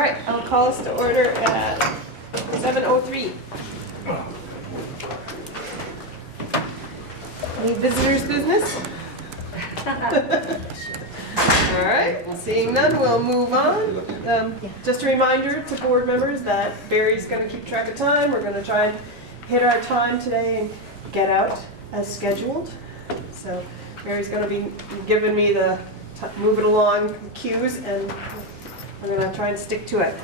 right, I'll call us to order at 7:03. Any visitors' business? All right, seeing none, we'll move on. Just a reminder to board members that Barry's going to keep track of time. We're going to try and hit our time today and get out as scheduled. So Barry's going to be giving me the move it along cues, and we're going to try and stick to it.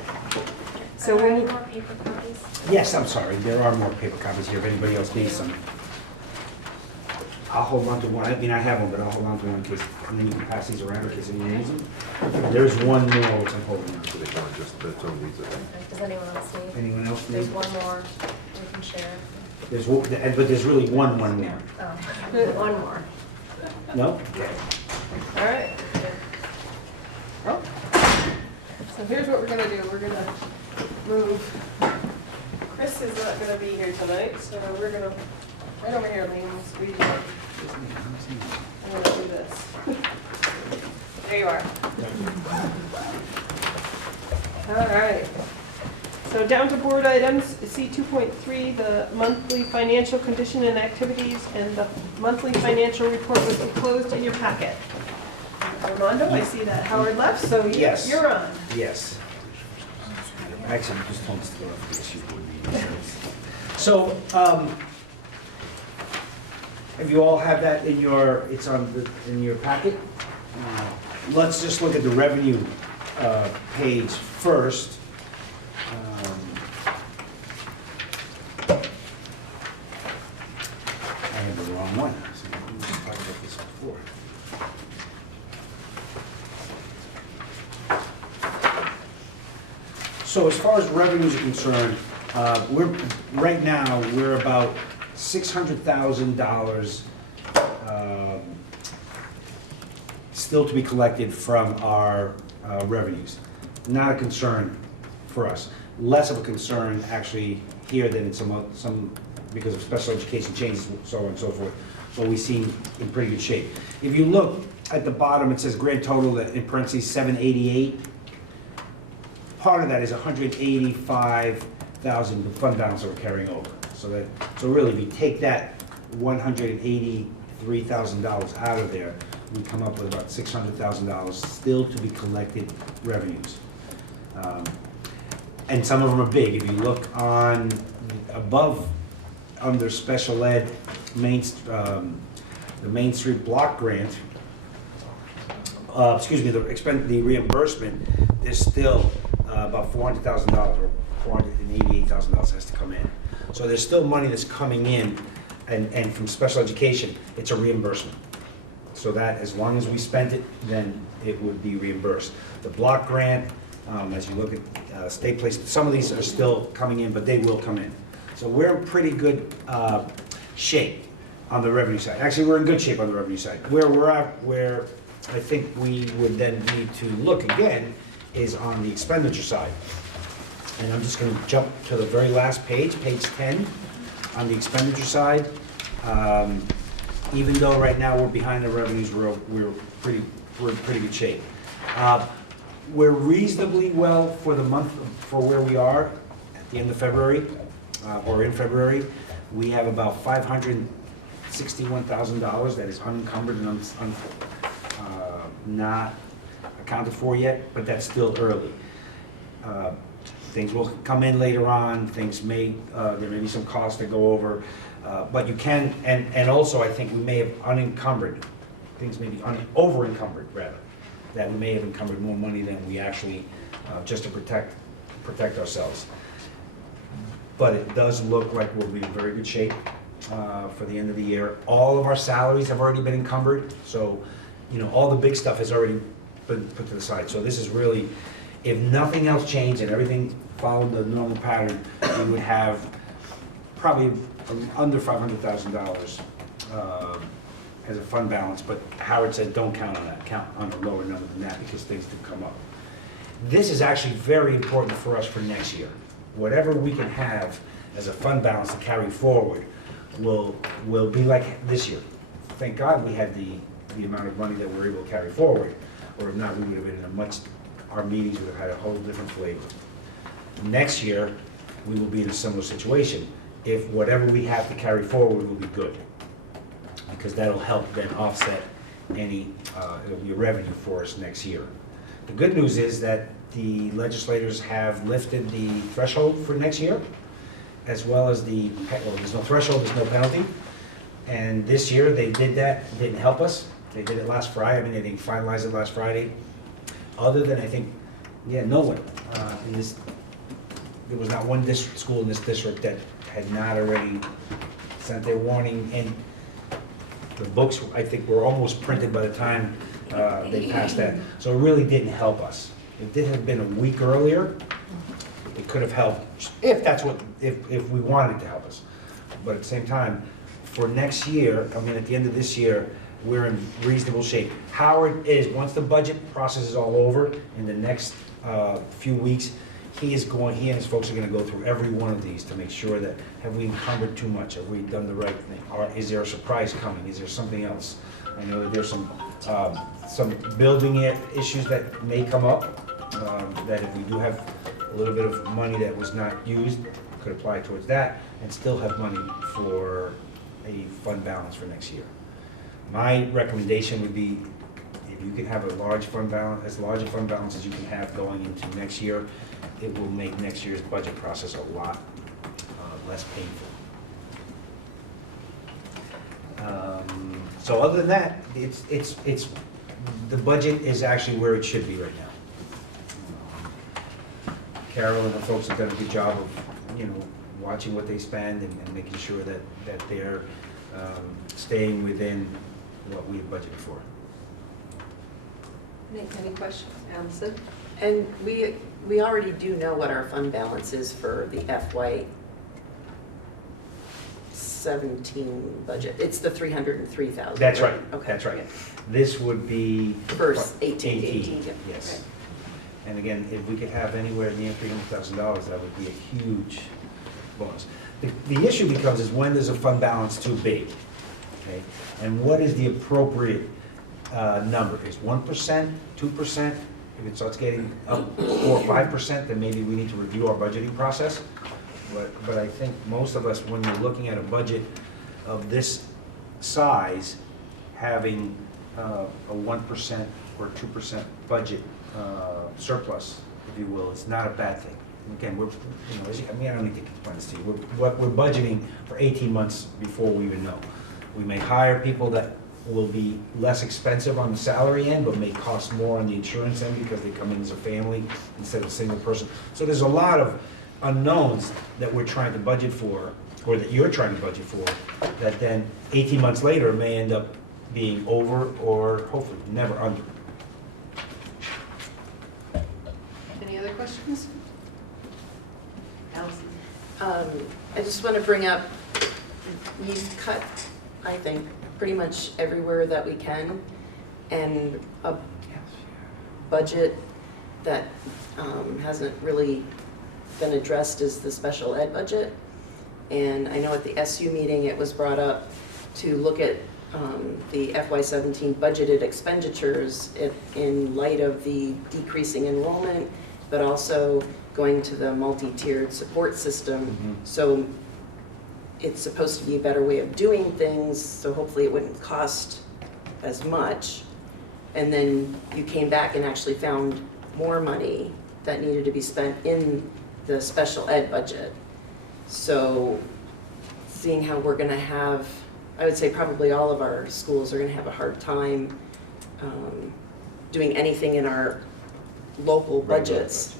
So Are there when any more paper copies? Yes, I'm sorry, there are more paper copies here if anybody else needs some. I'll hold on to one. I mean, I have one, but I'll hold on to one in case, and then you can pass these around in case anyone needs them. There's one more which I'm holding on to. They don't just, that's all needs it. Does anyone else need? Anyone else There's need? one more we can share. There's, but there's really one more. Oh, one more. No? Okay. All right. Well, so here's what we're gonna do. We're gonna move. Chris is not gonna be here tonight, so we're gonna, right over here, Liam, we'll squeeze you. I'm gonna do this. There you are. All right. So down to board items, C 2.3, the monthly financial condition and activities, and the monthly financial report was enclosed in your packet. Armando, I see that Howard left, so Yes. you're on. Yes. Actually, you just told us to go up to the issue board meeting. So, if you all have that in your, it's on the, in your packet. Let's just look at the revenue page first. I have the wrong one. So we talked about this before. So as far as revenues are concerned, right now, we're about $600,000 still to be collected from our revenues. Not a concern for us. Less of a concern actually here than some because of special education changes, so on and so forth. But we seem in pretty good shape. If you look at the bottom, it says grand total in parentheses 788. Part of that is 185,000 fund balance that we're carrying over. So really, if you take that $183,000 out of there, we come up with about $600,000 still to be collected revenues. And some of them are big. If you look on above, under special ed, the Main Street block grant, the reimbursement, there's still about $400,000 or $488,000 has to come in. So there's still money that's coming in, and from special education, it's a reimbursement. So that as long as we spent it, then it would be reimbursed. The block grant, as you look at state placement, some of these are still coming in, but they will come in. So we're in pretty good shape on the revenue side. Actually, we're in good shape on the revenue side. Where we're at, where I think we would then need to look again is on the expenditure side. And I'm just going to jump to the very last page, page 10, on the expenditure side. Even though right now we're behind the revenues, we're in pretty good shape. We're reasonably well for the month, for where we are at the end of February, or in February. We have about $561,000 that is unencumbered and not accounted for yet, but that's still early. Things will come in later on, things may, there may be some costs that go over, but you can, and also I think we may have unencumbered, things may be over-encumbered rather, that we may have encumbered more money than we actually, just to protect ourselves. But it does look like we'll be in very good shape for the end of the year. All of our salaries have already been encumbered, so all the big stuff has already been put to the side. So this is really, if nothing else changed and everything followed the normal pattern, we would have probably under $500,000 as a fund balance. But Howard said don't count on that, count on a lower number than that because things do come up. This is actually very important for us for next year. Whatever we can have as a fund balance to carry forward will be like this year. Thank God we had the amount of money that we're able to carry forward, or if not, we would have been in a much our meetings would have had a whole different flavor. Next year, we will be in a similar situation. If whatever we have to carry forward will be good, because that'll help then offset any, it'll be a revenue for us next year. The good news is that the legislators have lifted the threshold for next year, as well as well, there's no threshold, there's no penalty. And this year, they did that, it didn't help us. They did it last Friday, I mean, they didn't finalize it last Friday. Other than, I think, no one in this, there was not one school in this district that had not already sent their warning in. The books, I think, were almost printed by the time they passed that. So it really didn't help us. If it had been a week earlier, it could have helped, if that's what, if we wanted it to help us. But at the same time, for next year, I mean, at the end of this year, we're in reasonable shape. Howard is, once the budget process is all over, in the next few weeks, he and his folks are gonna go through every one of these to make sure that, have we encumbered too much? Have we done the right thing? Or is there a surprise coming? Is there something else? I know that there's some building issues that may come up, that if we do have a little bit of money that was not used, could apply towards that, and still have money for a fund balance for next year. My recommendation would be, if you can have a large fund balance, as large a fund balance as you can have going into next year, it will make next year's budget process a lot less painful. So other than that, the budget is actually where it should be right now. Carol and the folks have done a good job of, watching what they spend and making sure that they're staying within what we have budgeted for. Any questions? Allison? And we already do know what our fund balance is for the FY 17 budget. It's the 303,000. That's right, Okay. that's right. This would be. First 18. 18, yes. And again, if we could have anywhere near $300,000, that would be a huge bonus. The issue becomes is when there's a fund balance too big, okay? And what is the appropriate number? Is 1%, 2%? If it starts getting up 4 or 5%, then maybe we need to review our budgeting process. But I think most of us, when you're looking at a budget of this size, having a 1% or 2% budget surplus, if you will, is not a bad thing. Again, I don't need to explain this to you. We're budgeting for 18 months before we even know. We may hire people that will be less expensive on the salary end, but may cost more on the insurance end because they come in as a family instead of a single person. So there's a lot of unknowns that we're trying to budget for, or that you're trying to budget for, that then 18 months later may end up being over or hopefully never under. Any other questions? Allison? I just want to bring up, we've cut, I think, pretty much everywhere that we can, and a budget that hasn't really been addressed is the special ed budget. And I know at the SU meeting it was brought up to look at the FY17 budgeted expenditures in light of the decreasing enrollment, but also going to the multi-tiered support system. Mm-hmm. So it's supposed to be a better way of doing things, so hopefully it wouldn't cost as much. And then you came back and actually found more money that needed to be spent in the special ed budget. So seeing how we're gonna have, I would say probably all of our schools are gonna have a hard time doing anything in our local budgets.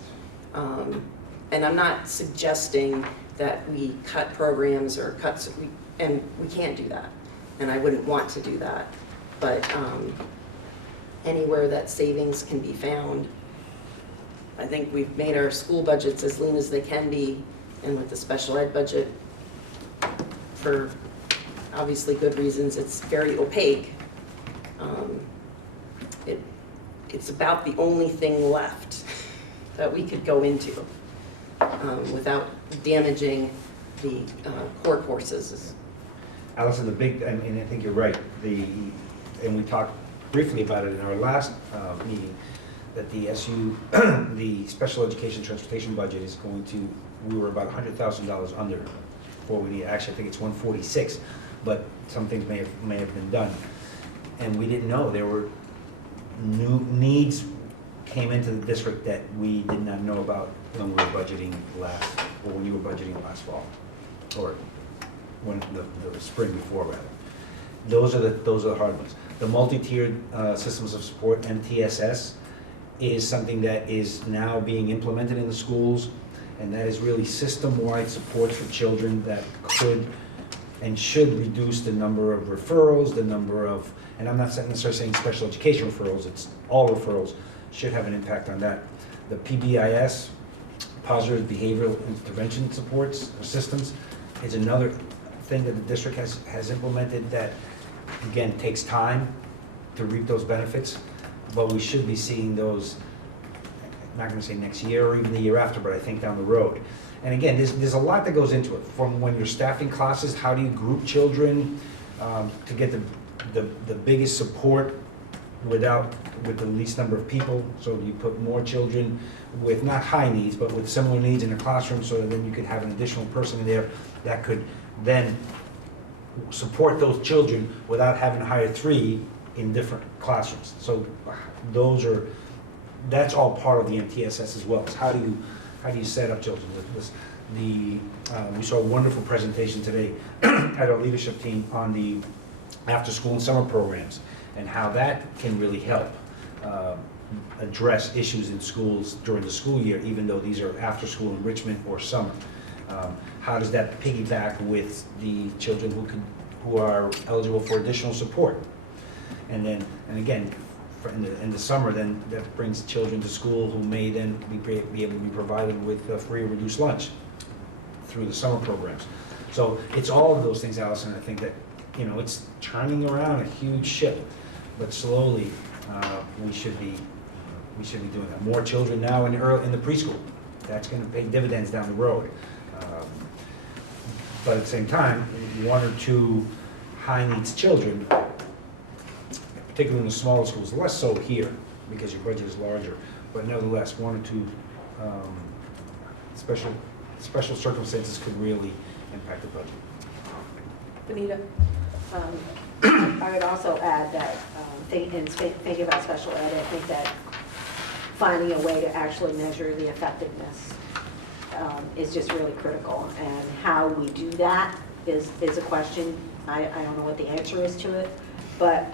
And I'm not suggesting that we cut programs or cuts, and we can't do that. And I wouldn't want to do that. But anywhere that savings can be found, I think we've made our school budgets as lean as they can be, and with the special ed budget, for obviously good reasons, it's very opaque. It's about the only thing left that we could go into without damaging the core courses. Allison, and I think you're right, and we talked briefly about it in our last meeting, that the SU, the special education transportation budget is going to, we were about $100,000 under before we need, actually I think it's 146, but some things may have been done. And we didn't know, there were new needs came into the district that we did not know about when we were budgeting last, or when you were budgeting last fall, or when the spring before rather. Those are the hard ones. The multi-tiered systems of support, MTSS, is something that is now being implemented in the schools, and that is really system-wide support for children that could and should reduce the number of referrals, the number of, and I'm not necessarily saying special education referrals, it's all referrals, should have an impact on that. The PBIS, Positive Behavioral Intervention Supports or Systems, is another thing that the district has implemented that, again, takes time to reap those benefits, but we should be seeing those, I'm not gonna say next year or even the year after, but I think down the road. And again, there's a lot that goes into it, from when you're staffing classes, how do you group children to get the biggest support with the least number of people, so you put more children with not high needs, but with similar needs in a classroom, so that then you could have an additional person in there that could then support those children without having to hire 3 in different classrooms. So that's all part of the MTSS as well. Is how do you set up children with this? We saw a wonderful presentation today at our leadership team on the after-school and summer programs, and how that can really help address issues in schools during the school year, even though these are after-school enrichment or summer. How does that piggyback with the children who are eligible for additional support? And again, in the summer, then that brings children to school who may then be able to be provided with free or reduced lunch through the summer programs. So it's all of those things, Allison. I think that, it's turning around a huge ship, but slowly we should be doing that. More children now in the preschool. That's going to pay dividends down the road. But at the same time, 1 or 2 high needs children, particularly in the smaller schools, less so here because your budget is larger, but nevertheless, 1 or 2 special circumstances could really impact the budget. Benita? I would also add that, thinking about special ed, I think that finding a way to actually measure the effectiveness is just really critical. And how we do that is a question. I don't know what the answer is to it, but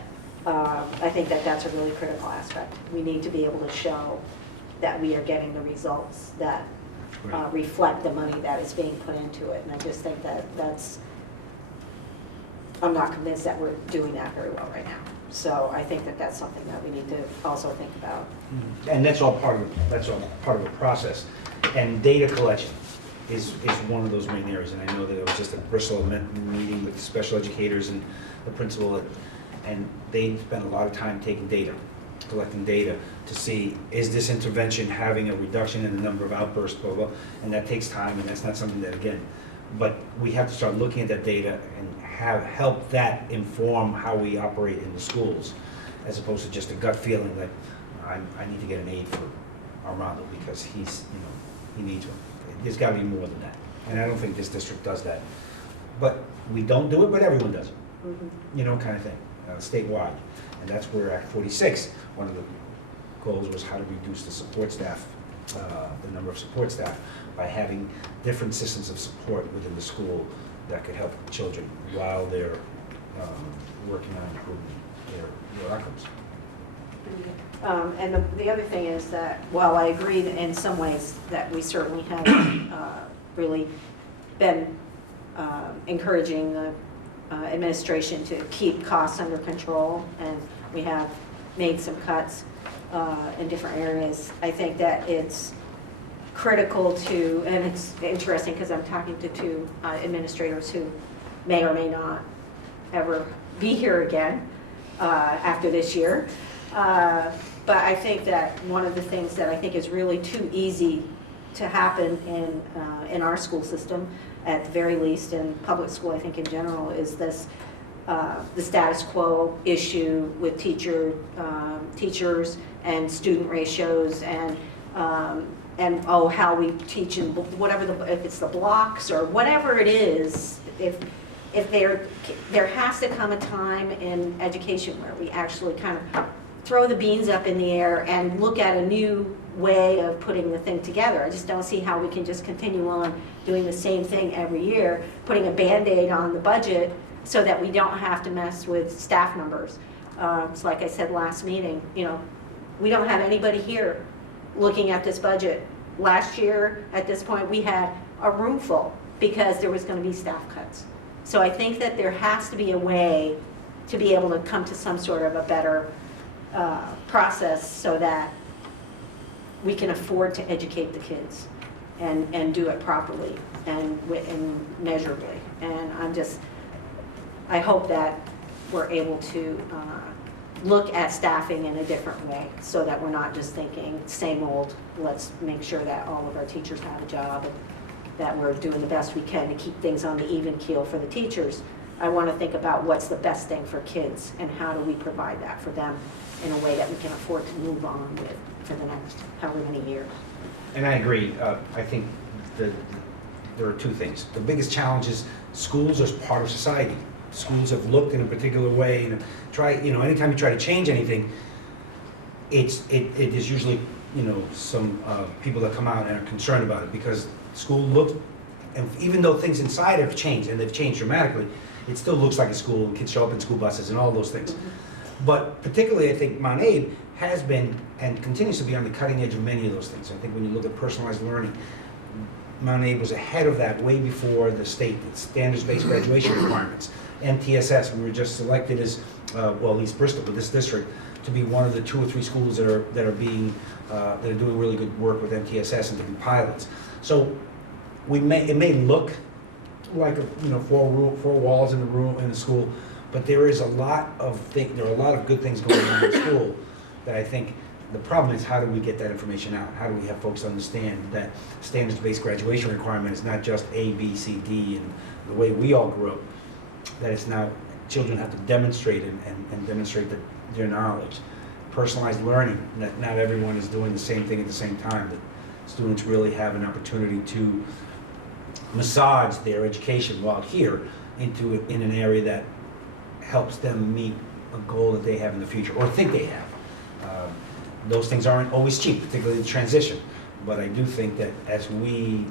I think that that's a really critical aspect. We need to be able to show that we are getting the results that reflect the money that is being put into it. And I just think that I'm not convinced that we're doing that very well right now. So I think that that's something that we need to also think about. And that's all part of the process. And data collection is one of those main areas. And I know that it was just a Bristol meeting with the special educators and the principal, and they spent a lot of time collecting data to see, is this intervention having a reduction in the number of outbursts, blah, blah, blah. And that takes time, and that's not something that, again, but we have to start looking at that data and help that inform how we operate in the schools, as opposed to just a gut feeling that I need to get an aide for Armando because he needs one. There's got to be more than that, and I don't think this district does that. But we don't do it, but everyone does it. Kind of thing, statewide, and that's where Act 46. One of the goals was how to reduce the support staff, the number of support staff, by having different systems of support within the school that could help children while they're working on improving their outcomes. And the other thing is that, while I agree that in some ways that we certainly have really been encouraging the administration to keep costs under control, and we have made some cuts in different areas, I think that it's critical to, and it's interesting because I'm talking to 2 administrators who may or may not ever be here again after this year. But I think that one of the things that I think is really too easy to happen in our school system, at the very least, in public school, I think in general, is this the status quo issue with teachers and student ratios and how we teach in whatever if it's the blocks or whatever it is, if there has to come a time in education where we actually kind of throw the beans up in the air and look at a new way of putting the thing together. I just don't see how we can just continue on doing the same thing every year, putting a Band-Aid on the budget so that we don't have to mess with staff numbers. It's like I said last meeting, we don't have anybody here looking at this budget. Last year, at this point, we had a room full because there was going to be staff cuts. So I think that there has to be a way to be able to come to some sort of a better process so that we can afford to educate the kids and do it properly and measurably. And I hope that we're able to look at staffing in a different way so that we're not just thinking same old, let's make sure that all of our teachers have a job and that we're doing the best we can to keep things on the even keel for the teachers. I want to think about what's the best thing for kids and how do we provide that for them in a way that we can afford to move on with for the next however many years. And I agree. I think there are two things. The biggest challenge is schools are part of society. Schools have looked in a particular way and anytime you try to change anything, it is usually, some people that come out and are concerned about it because school looks, and even though things inside have changed and they've changed dramatically, it still looks like a school and kids show up in school buses and all those things. But particularly I think MtAbe has been and continues to be on the cutting edge of many of those things. I think when you look at personalized learning, MtAbe was ahead of that way before the state, standards-based graduation requirements. MTSS, we were just selected as, at least Bristol, but this district, to be one of the 2 or 3 schools that are doing really good work with MTSS and to be pilots. So it may look like four walls in the school, but there are a lot of good things going on in school that I think the problem is how do we get that information out? How do we have folks understand that standards-based graduation requirement is not just A, B, C, D, and the way we all grew up, that it's now children have to demonstrate and demonstrate their knowledge. Personalized learning, that not everyone is doing the same thing at the same time, that students really have an opportunity to massage their education while here in an area that helps them meet a goal that they have in the future or think they have. Those things aren't always cheap, particularly the transition, but I do think that as we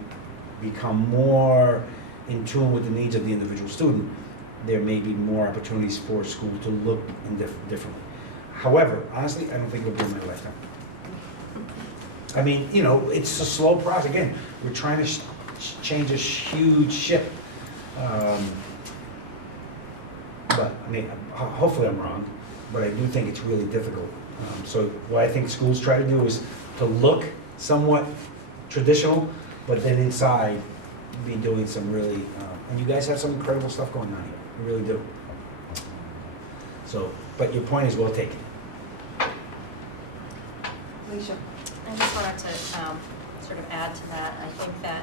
become more in tune with the needs of the individual student, there may be more opportunities for school to look differently. However, honestly, I don't think it'll be in my lifetime. I mean, it's a slow process. Again, we're trying to change a huge ship. But I mean, hopefully I'm wrong, but I do think it's really difficult. So what I think schools try to do is to look somewhat traditional, but then inside be doing some really, and you guys have some incredible stuff going on here. You really do. So, but your point is well taken. Alicia? I just wanted to sort of add to that. I think that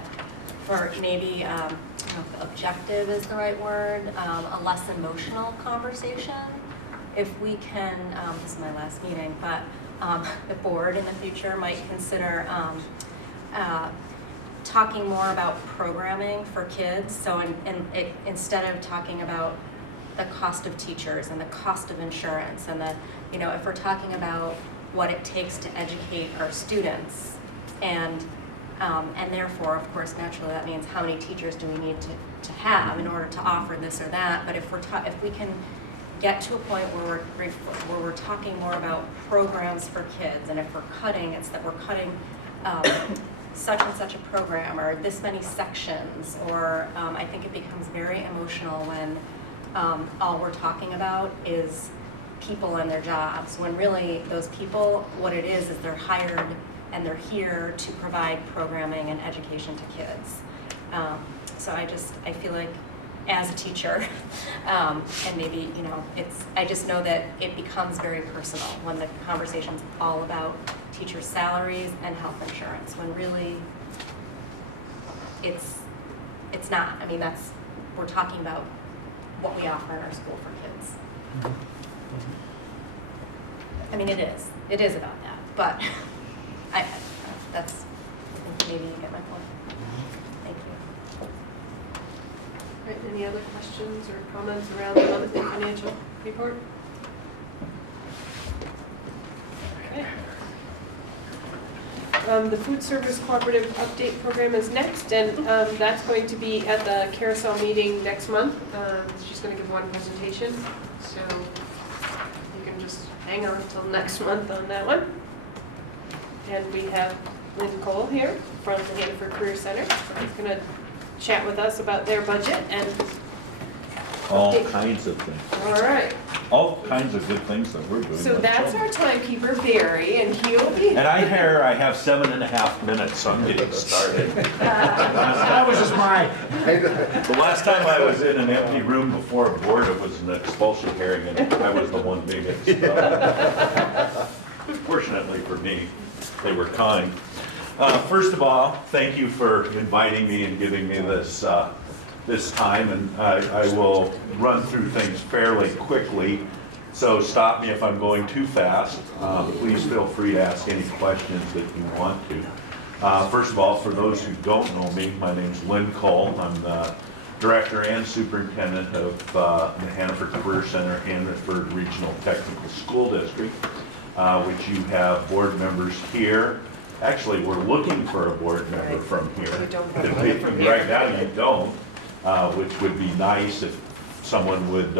for maybe, I don't know if objective is the right word, a less emotional conversation. If we can, this is my last meeting, but the board in the future might consider talking more about programming for kids. So instead of talking about the cost of teachers and the cost of insurance and if we're talking about what it takes to educate our students and therefore, of course, naturally that means how many teachers do we need to have in order to offer this or that. But if we can get to a point where we're talking more about programs for kids, and if we're cutting, it's that we're cutting such and such a program or this many sections, or I think it becomes very emotional when all we're talking about is people and their jobs, when really those people, what it is they're hired and they're here to provide programming and education to kids. So I feel like as a teacher, and maybe, I just know that it becomes very personal when the conversation's all about teacher salaries and health insurance, when really it's not. I mean, we're talking about what we offer in our school for kids. I mean, it is about that, but that's, I think maybe you get my point. Thank you. Right, any other questions or comments around the monthly financial report? Okay. The food service cooperative update program is next, and that's going to be at the carousel meeting next month. She's going to give one presentation, so you can just hang on until next month on that one. And we have Lynn Cole here from the Hannaford Career Center. He's going to chat with us about their budget and All update. kinds of things. All right, All kinds of good things that we're doing. so that's our timekeeper, Barry, and he'll be. And I have 7.5 minutes, so I'm getting started. That was just mine. The last time I was in an empty room before a board, it was an expulsion hearing, and I was the one being expelled. Fortunately for me, they were kind. First of all, thank you for inviting me and giving me this time, and I will run through things fairly quickly, so stop me if I'm going too fast. Please feel free to ask any questions that you want to. First of all, for those who don't know me, my name's Lynn Cole. I'm the Director and Superintendent of the Hannaford Career Center, Hannaford Regional Technical School District, which you have board members here. Actually, we're looking for a board member from here. We don't have one from here. Right now you don't, which would be nice if someone would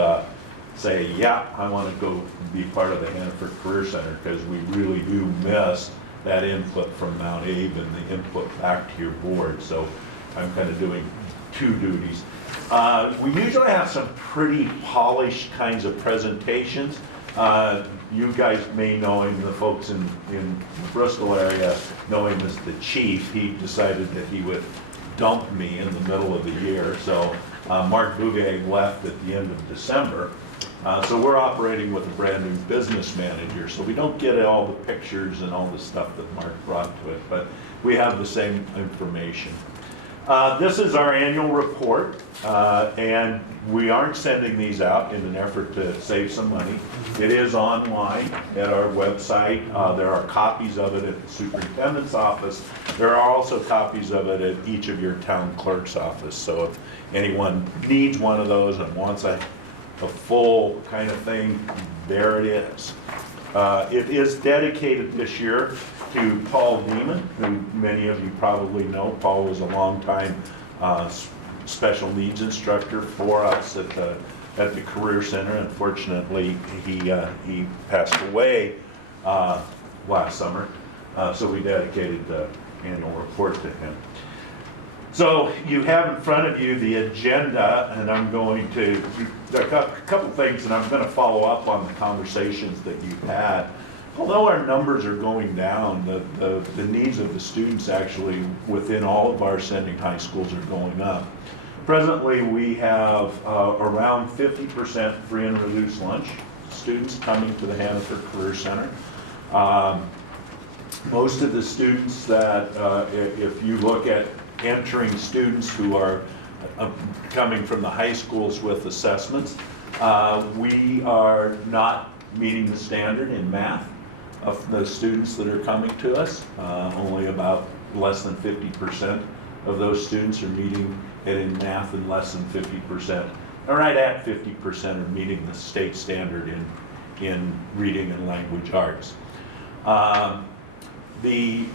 say, yeah, I want to go be part of the Hannaford Career Center, because we really do miss that input from MtAbe and the input back to your board. So I'm kind of doing two duties. We usually have some pretty polished kinds of presentations. You guys may know him, the folks in the Bristol area know him as the chief. He decided that he would dump me in the middle of the year. So Mark Bouvier left at the end of December. So we're operating with a brand new business manager. So we don't get all the pictures and all the stuff that Mark brought to it, but we have the same information. This is our annual report, and we aren't sending these out in an effort to save some money. It is online at our website. There are copies of it at the superintendent's office. There are also copies of it at each of your town clerk's office. So if anyone needs one of those and wants a full kind of thing, there it is. It is dedicated this year to Paul Neiman, who many of you probably know. Paul was a longtime special needs instructor for us at the Career Center. Unfortunately, he passed away last summer, so we dedicated the annual report to him. So you have in front of you the agenda, and I'm going to, a couple things, and I'm going to follow up on the conversations that you've had. Although our numbers are going down, the needs of the students actually within all of our sending high schools are going up. Presently, we have around 50% free and reduced lunch students coming to the Hannaford Career Center. Most of the students that, if you look at entering students who are coming from the high schools with assessments, we are not meeting the standard in math of the students that are coming to us. Only about less than 50% of those students are meeting it in math, and less than 50%, or right at 50%, are meeting the state standard in reading and language arts.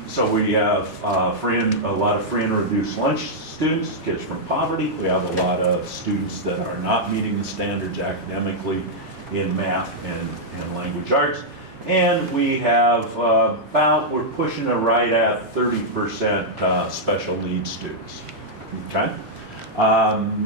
So we have a lot of free and reduced lunch students, kids from poverty. We have a lot of students that are not meeting the standards academically in math and language arts. And we have we're pushing it right at 30% special needs students, okay?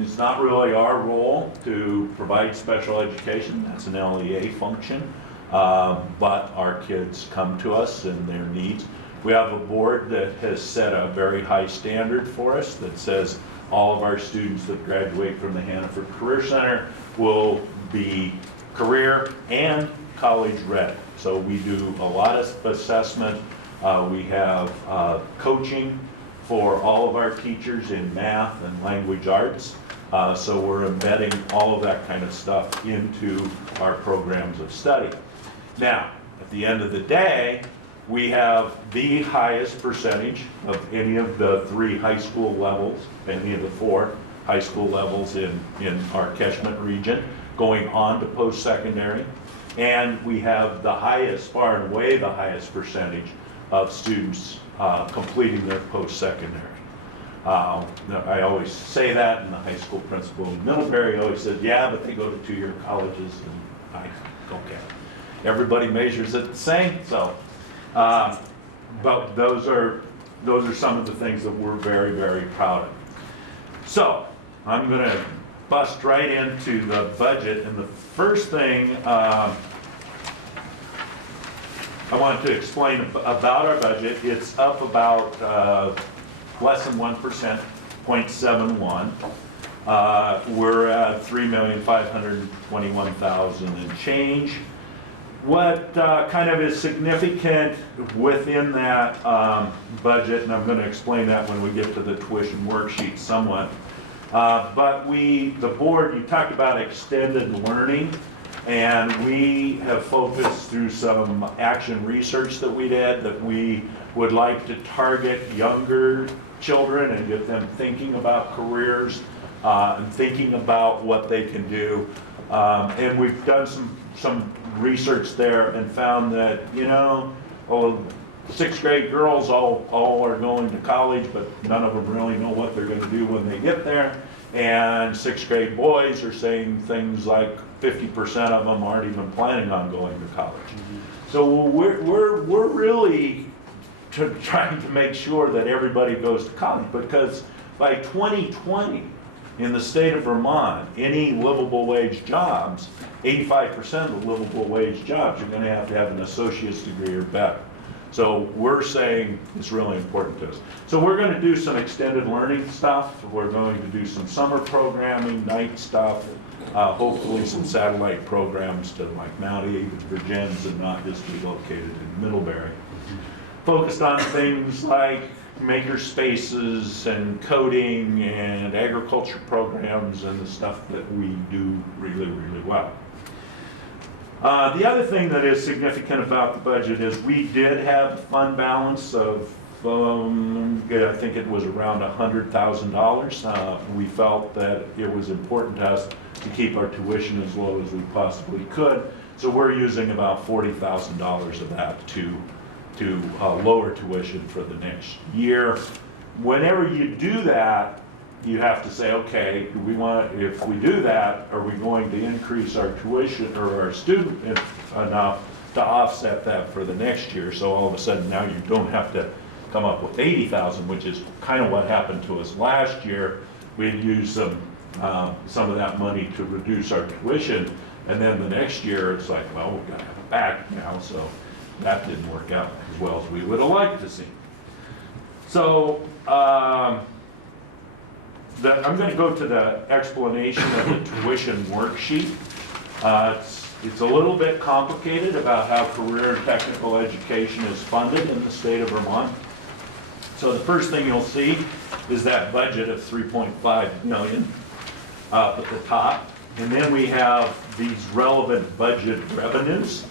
It's not really our role to provide special education. That's an LEA function. But our kids come to us and their needs. We have a board that has set a very high standard for us that says all of our students that graduate from the Hannaford Career Center will be career and college ready. So we do a lot of assessment. We have coaching for all of our teachers in math and language arts. So we're embedding all of that kind of stuff into our programs of study. Now, at the end of the day, we have the highest percentage of any of the 3 high school levels, any of the 4 high school levels in our catchment region, going on to post-secondary. And we have the highest, far and away the highest percentage of students completing their post-secondary. I always say that, and the high school principal in Middlebury always said, yeah, but they go to 2-year colleges, and I, okay. Everybody measures it the same, so. But those are some of the things that we're very, very proud of. So, I'm gonna bust right into the budget, and the first thing I want to explain about our budget. It's up about less than 1%, 0.71. We're at $3,521,000 and change. What kind of is significant within that budget, and I'm going to explain that when we get to the tuition worksheet somewhat, but the board, you talked about extended learning, and we have focused through some action research that we did that we would like to target younger children and get them thinking about careers and thinking about what they can do. And we've done some research there and found that, you know, 6th grade girls all are going to college, but none of them really know what they're going to do when they get there. And 6th grade boys are saying things like 50% of them aren't even planning on going to college. So we're really trying to make sure that everybody goes to college, because by 2020, in the state of Vermont, any livable wage jobs, 85% of the livable wage jobs, you're going to have an associate's degree or better. So we're saying it's really important to us. So we're going to do some extended learning stuff. We're going to do some summer programming, night stuff, hopefully some satellite programs to like MtAbe and Virgins and not just be located in Middlebury. Focused on things like maker spaces and coding and agriculture programs and the stuff that we do really, really well. The other thing that is significant about the budget is we did have a fund balance of, I think it was around $100,000. We felt that it was important to us to keep our tuition as low as we possibly could. So we're using about $40,000 of that to lower tuition for the next year. Whenever you do that, you have to say, okay, if we do that, are we going to increase our tuition or our student enough to offset that for the next year? So all of a sudden now you don't have to come up with $80,000, which is kind of what happened to us last year. We had used some of that money to reduce our tuition, and then the next year it's like, well, we've got to have it back now, so that didn't work out as well as we would have liked to see. So I'm going to go to the explanation of the tuition worksheet. It's a little bit complicated about how career and technical education is funded in the state of Vermont. So the first thing you'll see is that budget of $3.5 million up at the top. And then we have these relevant budget revenues.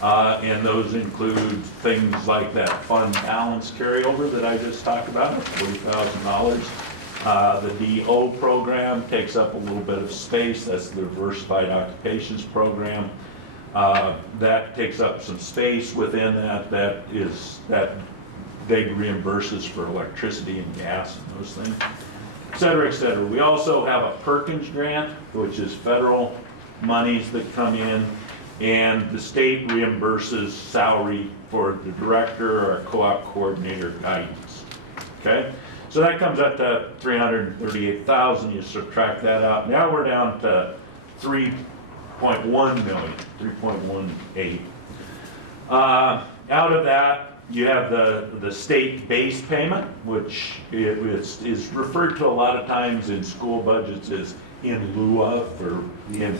And those include things like that fund balance carryover that I just talked about, $40,000. The DO program takes up a little bit of space. That's the Diversified Occupations Program. That takes up some space within that. That they reimburses for electricity and gas and those things, et cetera, et cetera. We also have a Perkins grant, which is federal monies that come in, and the state reimburses salary for the director or co-op coordinator guidance. Okay? So that comes up to $338,000. You subtract that out. Now we're down to $3.1 million, 3.18. Out of that, you have the state-based payment, which is referred to a lot of times in school budgets as in lieu of or in.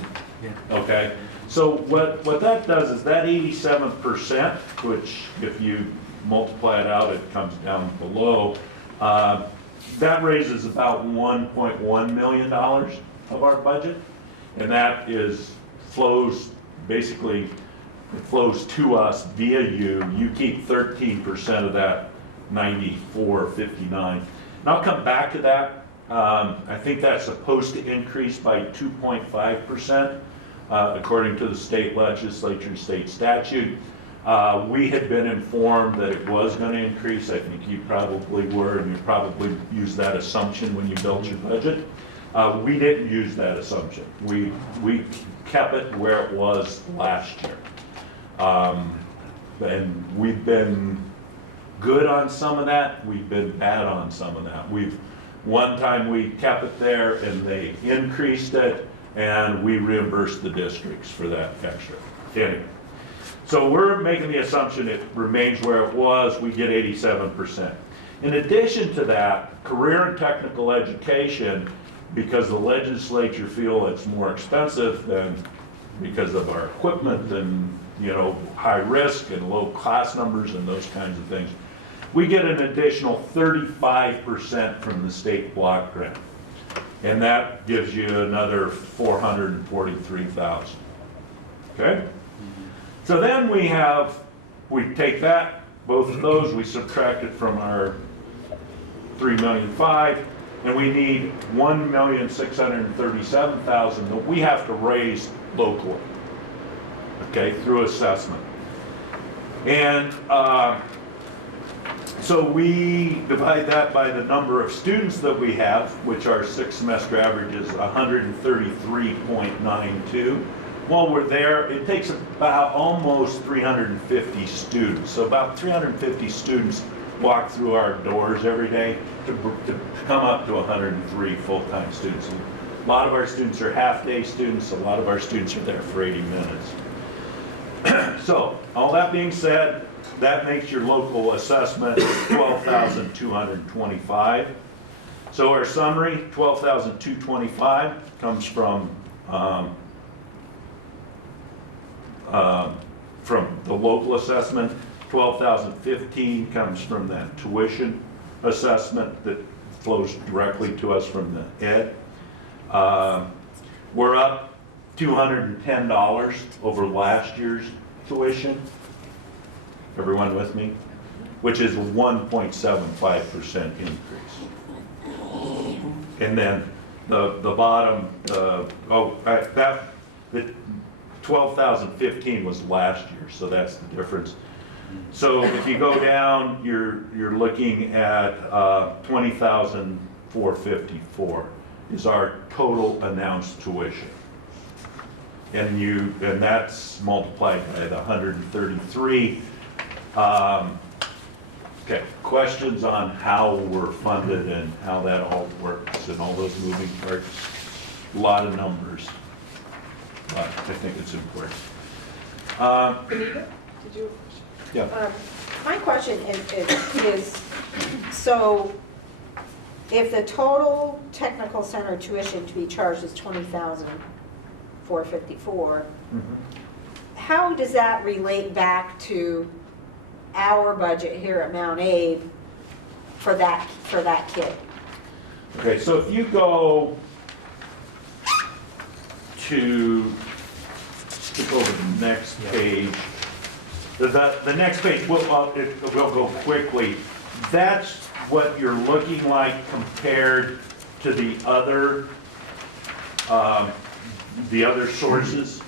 Okay. So what that does is that 87%, which if you multiply it out, it comes down below. that raises about $1.1 million of our budget. And that flows, basically, it flows to us via you. You keep 13% of that 94.59. And I'll come back to that. I think that's supposed to increase by 2.5%, according to the state legislature and state statute. We had been informed that it was going to increase. I think you probably were, and you probably used that assumption when you built your budget. We didn't use that assumption. We kept it where it was last year. And we've been good on some of that. We've been bad on some of that. One time we kept it there and they increased it, and we reimbursed the districts for that extra. Anyway, so we're making the assumption it remains where it was. We get 87%. In addition to that, career and technical education, because the legislature feel it's more expensive than because of our equipment and, you know, high risk and low class numbers and those kinds of things, we get an additional 35% from the state block grant. And that gives you another $443,000. Okay? So then we take that, both of those, we subtract it from our $3,005,000, and we need $1,637,000 that we have to raise locally, okay, through assessment. And so we divide that by the number of students that we have, which our 6-semester average is 133.92. While we're there, it takes about almost 350 students. So about 350 students walk through our doors every day to come up to 103 full-time students. And a lot of our students are half-day students. A lot of our students are there for 80 minutes. So all that being said, that makes your local assessment $12,225. So our summary, $12,225, comes from the local assessment. $12,015 comes from that tuition assessment that flows directly to us from the ed. We're up $210 over last year's tuition. Everyone with me? Which is a 1.75% increase. And then the bottom, the 12,015 was last year, so that's the difference. So if you go down, you're looking at 20,454 is our total announced tuition. And that's multiplied by the 133. Okay, questions on how we're funded and how that all works and all those moving parts? A lot of numbers, but I think it's important. Benita, did you? Yeah. My question is, so if the total technical center tuition to be charged is $20,454, how does that relate back to our budget here at Mount Abe for that kid? Okay, so if you go to the next page, the next page, we'll go quickly. That's what you're looking like compared to the other sources.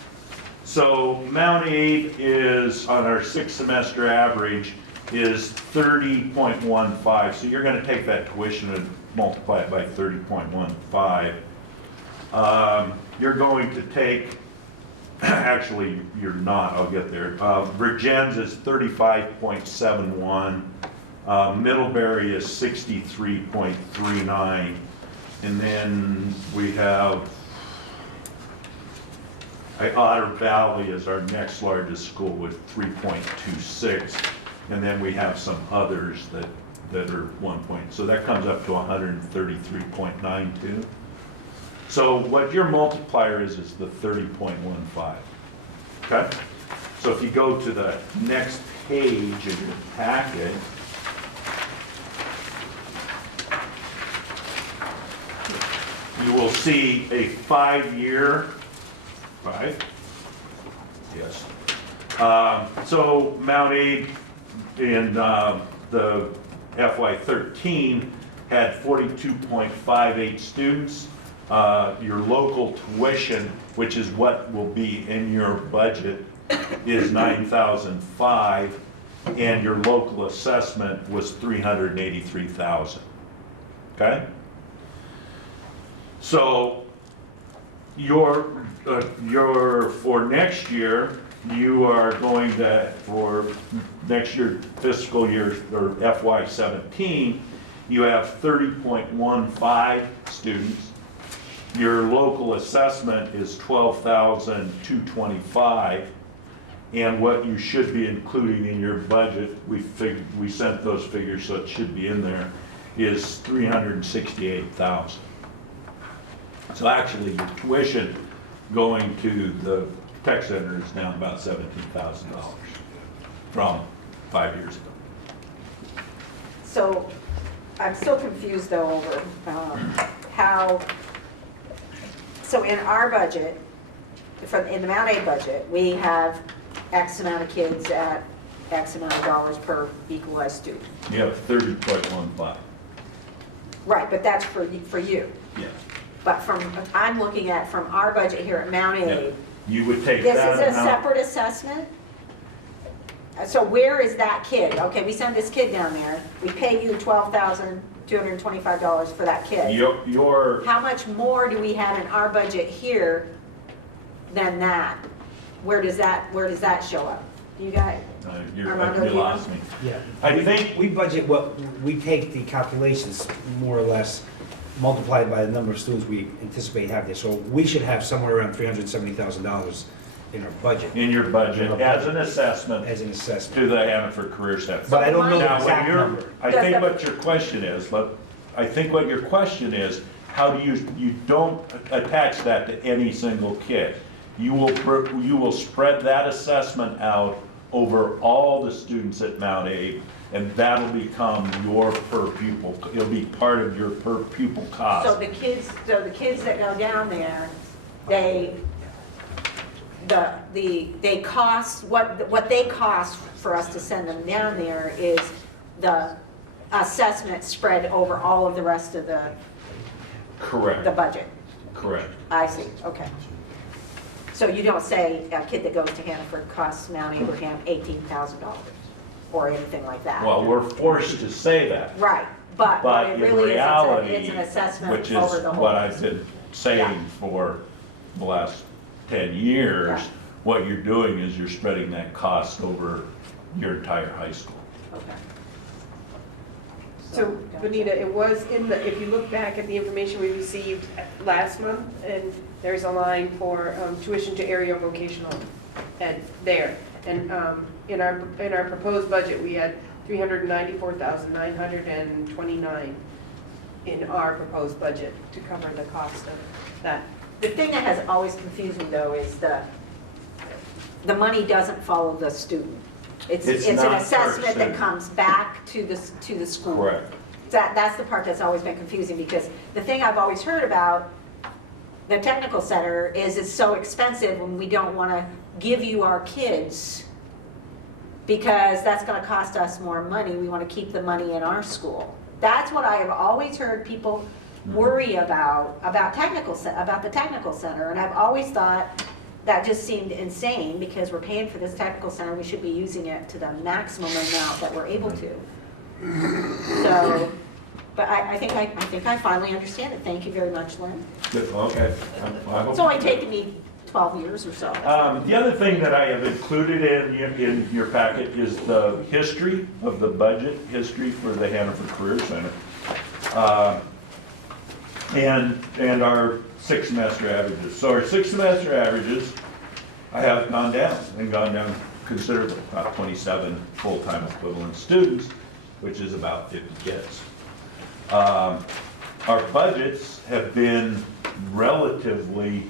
So Mount Abe is, on our 6-semester average, is 30.15. So you're going to take that tuition and multiply it by 30.15. You're going to take, actually you're not, I'll get there. Virgins is 35.71. Middlebury is 63.39. And then we have Otter Valley is our next largest school with 3.26, and then we have some others that are 1 point. So that comes up to 133.92. So what your multiplier is the 30.15. Okay? So if you go to the next page in your packet, you will see a 5-year, yes. So Mount Abe in the FY13 had 42.58 students. Your local tuition, which is what will be in your budget, is 9,005, and your local assessment was 383,000. Okay? So for next year, you are going to, for next year fiscal year, or FY17, you have 30.15 students. Your local assessment is 12,225, and what you should be including in your budget, we sent those figures, so it should be in there, is 368,000. So actually, your tuition going to the tech center is down about $17,000 from 5 years ago. So I'm still confused though over how, so in our budget, in the Mount A budget, we have X amount of kids at X amount of dollars per equalized student. You have 30.15. Right, but that's for you. Yeah. But I'm looking at from our budget here at Mount A, Yeah. You would take this that is a amount. separate assessment? So where is that kid? Okay, we send this kid down there, we pay you $12,225 for that kid. Your How much more do we have in our budget here than that? Where does that show up? You guys? you Armando, do you lost me. Yeah. I think We budget we take the calculations more or less multiplied by the number of students we anticipate have there. So we should have somewhere around $370,000 in our budget in your budget as an assessment as an assessment. to the Hannaford Career Center. But I don't know the Now, exact when number. I think what your question is, how do you don't attach that to any single kid. You will spread that assessment out over all the students at Mount Abe, and that'll become your per pupil. It'll be part of your per pupil cost. So the kids that go down there, they cost, what they cost for us to send them down there is the assessment spread over all of the rest of the Correct. budget. Correct. I see, okay. So you don't say a kid that goes to Hannaford costs Mount Abraham $18,000 or anything like that? Well, we're forced to say that. Right, but what But it in really is, reality, it's an assessment which over is the whole. what I've been saying Yeah. for the last 10 years, Yeah. what you're doing is you're spreading that cost over your entire high school. Okay. So, Gotcha. Benita, it was in the, if you look back at the information we received last month, and there's a line for tuition to area vocational ed there. And in our proposed budget, we had $394,929 in our proposed budget to cover the cost of that. The thing that has always confused me though is the money doesn't follow the student. It's an not per assessment that student. comes back to the school. Correct. That's the part that's always been confusing, because the thing I've always heard about the technical center is it's so expensive when we don't want to give you our kids because that's going to cost us more money. We want to keep the money in our school. That's what I have always heard people worry about the technical center, and I've always thought that just seemed insane because we're paying for this technical center. We should be using it to the maximum amount that we're able to. So, but I think I finally understand it. Thank you very much, Lynn. Good, okay. It's only taken me 12 years or so. The other thing that I have included in your packet is the history of the budget, history for the Hannaford Career Center. And our 6 semester averages. So our 6 semester averages, I have gone down considerably, about 27 full-time equivalent students, which is about 50 kids. Our budgets have been relatively,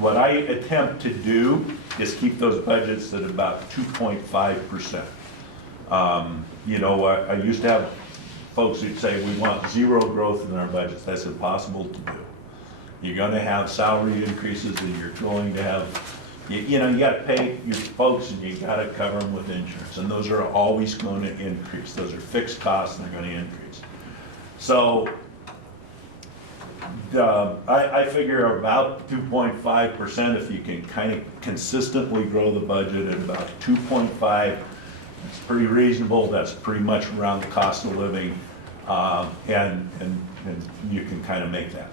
what I attempt to do is keep those budgets at about 2.5%. You know, I used to have folks who'd say we want zero growth in our budgets. That's impossible to do. You're gonna have salary increases and you're going to have, you know, you gotta pay your folks and you gotta cover them with insurance. And those are always going to increase. Those are fixed costs and they're gonna increase. So I figure about 2.5% if you can kind of consistently grow the budget at about 2.5. That's pretty reasonable. That's pretty much around the cost of living, and you can kind of make that.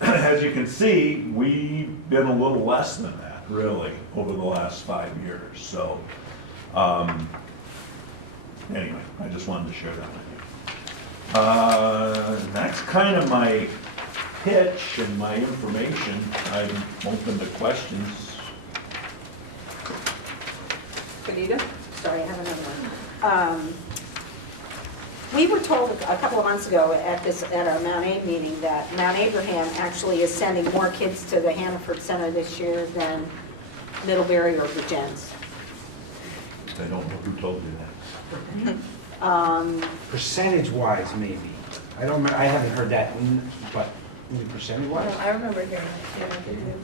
As you can see, we've been a little less than that, really, over the last 5 years. So, anyway, I just wanted to share that with you. That's kind of my pitch and my information. I'm open to questions. Benita? Sorry, I have another one. We were told a couple of months ago at our MtAbe meeting that Mount Abraham actually is sending more kids to the Hannaford Center this year than Middlebury or Virgins. I don't know who told you that. Percentage-wise, maybe. I don't, I haven't heard that, but percentage-wise? I remember hearing that, yeah,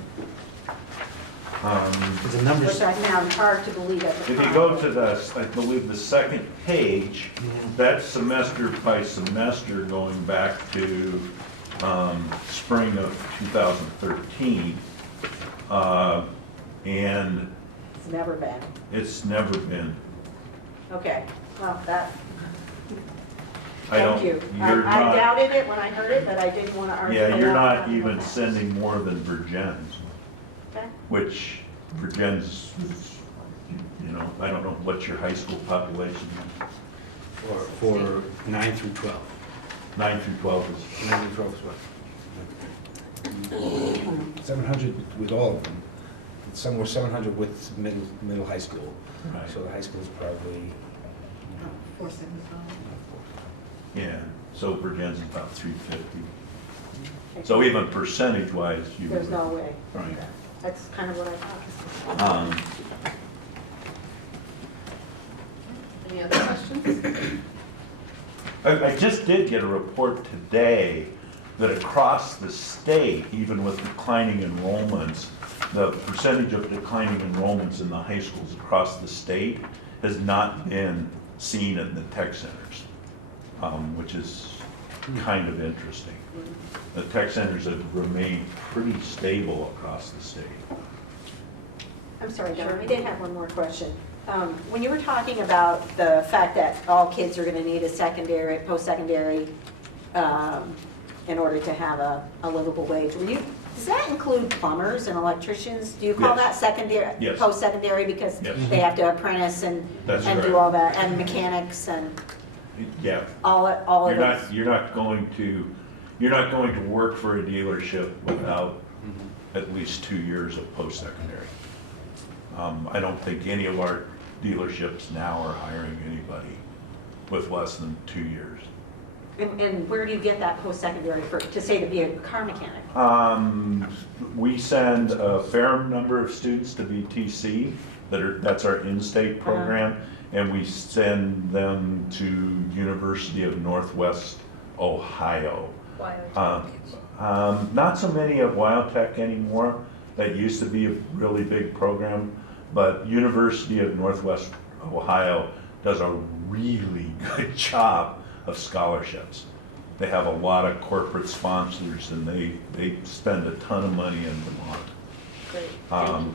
Because the numbers. Which I found hard to believe at the If time. you go to the, I believe, the second page, that's semester by semester going back to spring of 2013. And It's never been. it's never been. Okay, well, that, I don't. thank you. You're I not- doubted it when I heard it, but I didn't want to argue. Yeah, it you're out. not even sending more than Virgins, Okay. which Virgins is, you know, I don't know, what's your high school population? For 9 through 12. 9 through 12 is, 9 through 12 is what? 700 with all of them. Somewhere 700 with middle high school. right, So the high school is probably, yeah, so Virgins is about 350. So even percentage-wise, you. There's no way. Right. That's kind of what I thought. Any other questions? I just did get a report today that across the state, even with declining enrollments, the percentage of declining enrollments in the high schools across the state has not been seen in the tech centers, which is kind of interesting. The tech centers have remained pretty stable across the state. I'm sorry, Don, I did have one more question. When you were talking about the fact that all kids are going to need a secondary, post-secondary, in order to have a livable wage, does that include plumbers and electricians? Do you call Yes. that secondary, Yes. post-secondary because Yes. they have to apprentice and That's do correct. all that, and mechanics and Yeah, all of those? you're not going to work for a dealership without at least 2 years of post-secondary. I don't think any of our dealerships now are hiring anybody with less than 2 years. And where do you get that post-secondary to say to be a car mechanic? We send a fair number of students to BTC, that's our in-state program, and we send them to University of Northwest Ohio. Not so many at WildTech anymore. That used to be a really big program, but University of Northwest Ohio does a really good job of scholarships. They have a lot of corporate sponsors and they spend a ton of money in Vermont. Great, thank you.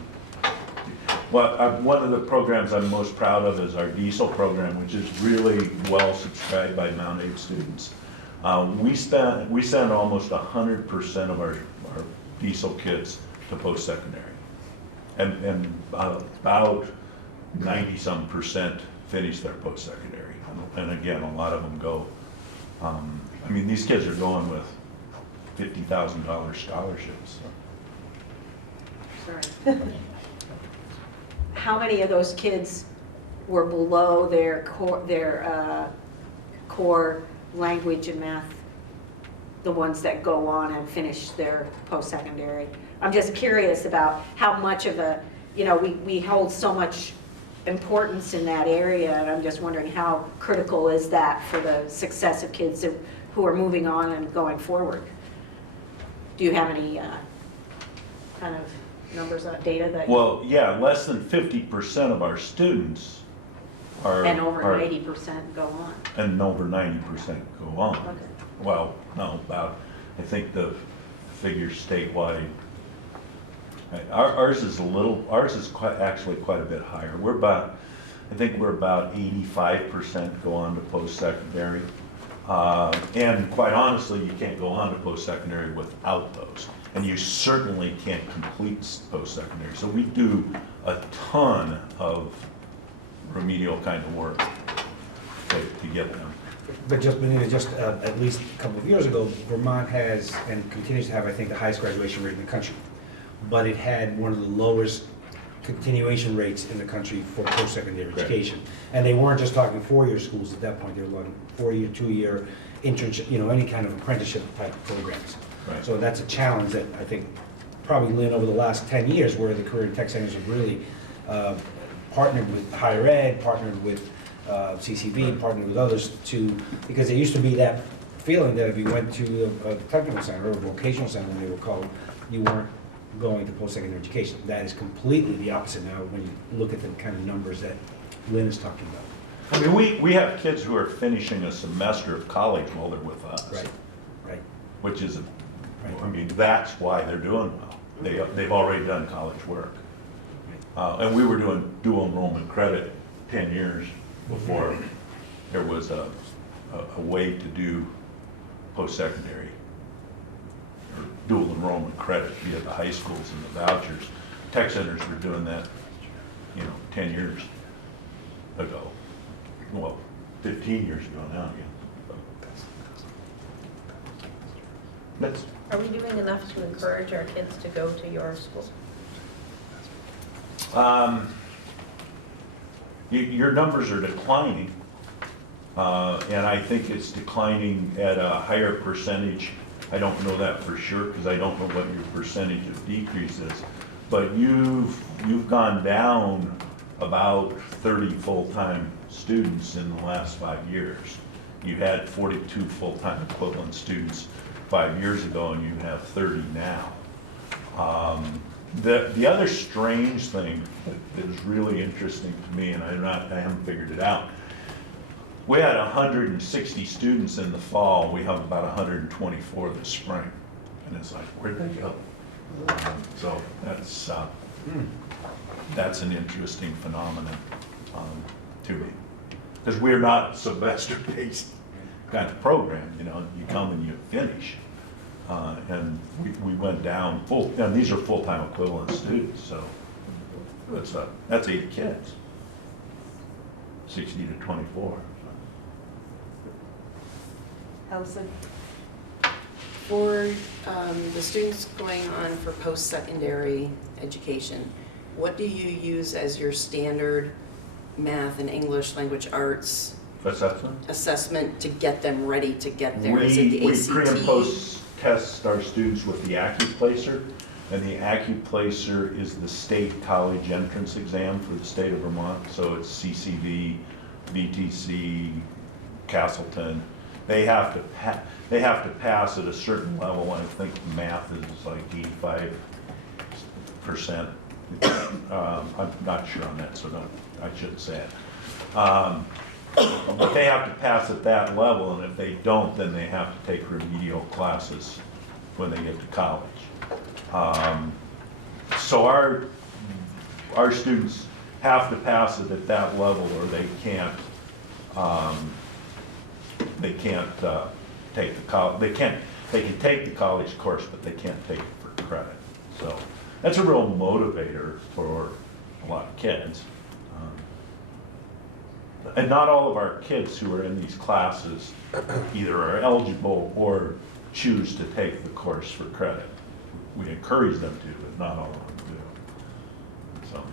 One of the programs I'm most proud of is our diesel program, which is really well subscribed by MtAbe students. We send almost 100% of our diesel kids to post-secondary. And about 90-some% finish their post-secondary. And again, a lot of them go, I mean, these kids are going with $50,000 scholarships. Sorry. How many of those kids were below their core language and math, the ones that go on and finish their post-secondary? I'm just curious about how much of we hold so much importance in that area, and I'm just wondering how critical is that for the success of kids who are moving on and going forward? Do you have any kind of numbers on data that? Well, yeah, less than 50% of our students are. And over are- 80% go on. And over 90% go on. Okay. Well, no, I think the figure statewide, ours is actually quite a bit higher. I think we're about 85% go on to post-secondary. And quite honestly, you can't go on to post-secondary without those. And you certainly can't complete post-secondary. So we do a ton of remedial kind of work to get them. But just at least a couple of years ago, Vermont has and continues to have, I think, the highest graduation rate in the country. But it had one of the lowest continuation rates in the country for post-secondary Correct. education. And they weren't just talking four-year schools at that point, they were talking four-year, two-year internship, any kind of apprenticeship type of programs. Right. So that's a challenge that I think probably Lynn over the last 10 years where the career and tech centers have really partnered with higher ed, partnered with CCV, partnered with others because there used to be that feeling that if you went to a technical center or a vocational center when they were called, you weren't going to post-secondary education. That is completely the opposite now when you look at the kind of numbers that Lynn is talking about. I mean, we have kids who are finishing a semester of college while they're with us. Right. Which is, Right. I mean, that's why they're doing well. They've already done college work. And we were doing dual enrollment credit 10 years before there was a way to do post-secondary or dual enrollment credit via the high schools and the vouchers. Tech centers were doing that, 10 years ago. Well, 15 years ago now, yeah. Are we doing enough to encourage our kids to go to your school? Your numbers are declining, and I think it's declining at a higher percentage. I don't know that for sure because I don't know what your percentage of decrease is, but you've gone down about 30 full-time students in the last 5 years. You had 42 full-time equivalent students 5 years ago, and you have 30 now. The other strange thing that is really interesting to me, and I haven't figured it out, we had 160 students in the fall. We have about 124 this spring, and it's like, where'd they go? So that's an interesting phenomenon to me, because we're not a semester-based kind of program. You come and you finish. And we went down and these are full-time equivalent students, so that's 80 kids, 60 to 24. Allison? For the students going on for post-secondary education, what do you use as your standard math and English language arts assessment to get them ready to get there? Is it the We ACT? pre and post test our students with the AccuPlacer, and the AccuPlacer is the state college entrance exam for the state of Vermont. So it's CCV, VTC, Castleton. They have to pass at a certain level. I think math is like 85%. I'm not sure on that, so I shouldn't say it. But they have to pass at that level, and if they don't, then they have to take remedial classes when they get to college. So our students have to pass it at that level, or they can't take the college. They can take the college course, but they can't take it for credit. So that's a real motivator for a lot of kids. And not all of our kids who are in these classes either are eligible or choose to take the course for credit. We encourage them to, but not all of them do. So.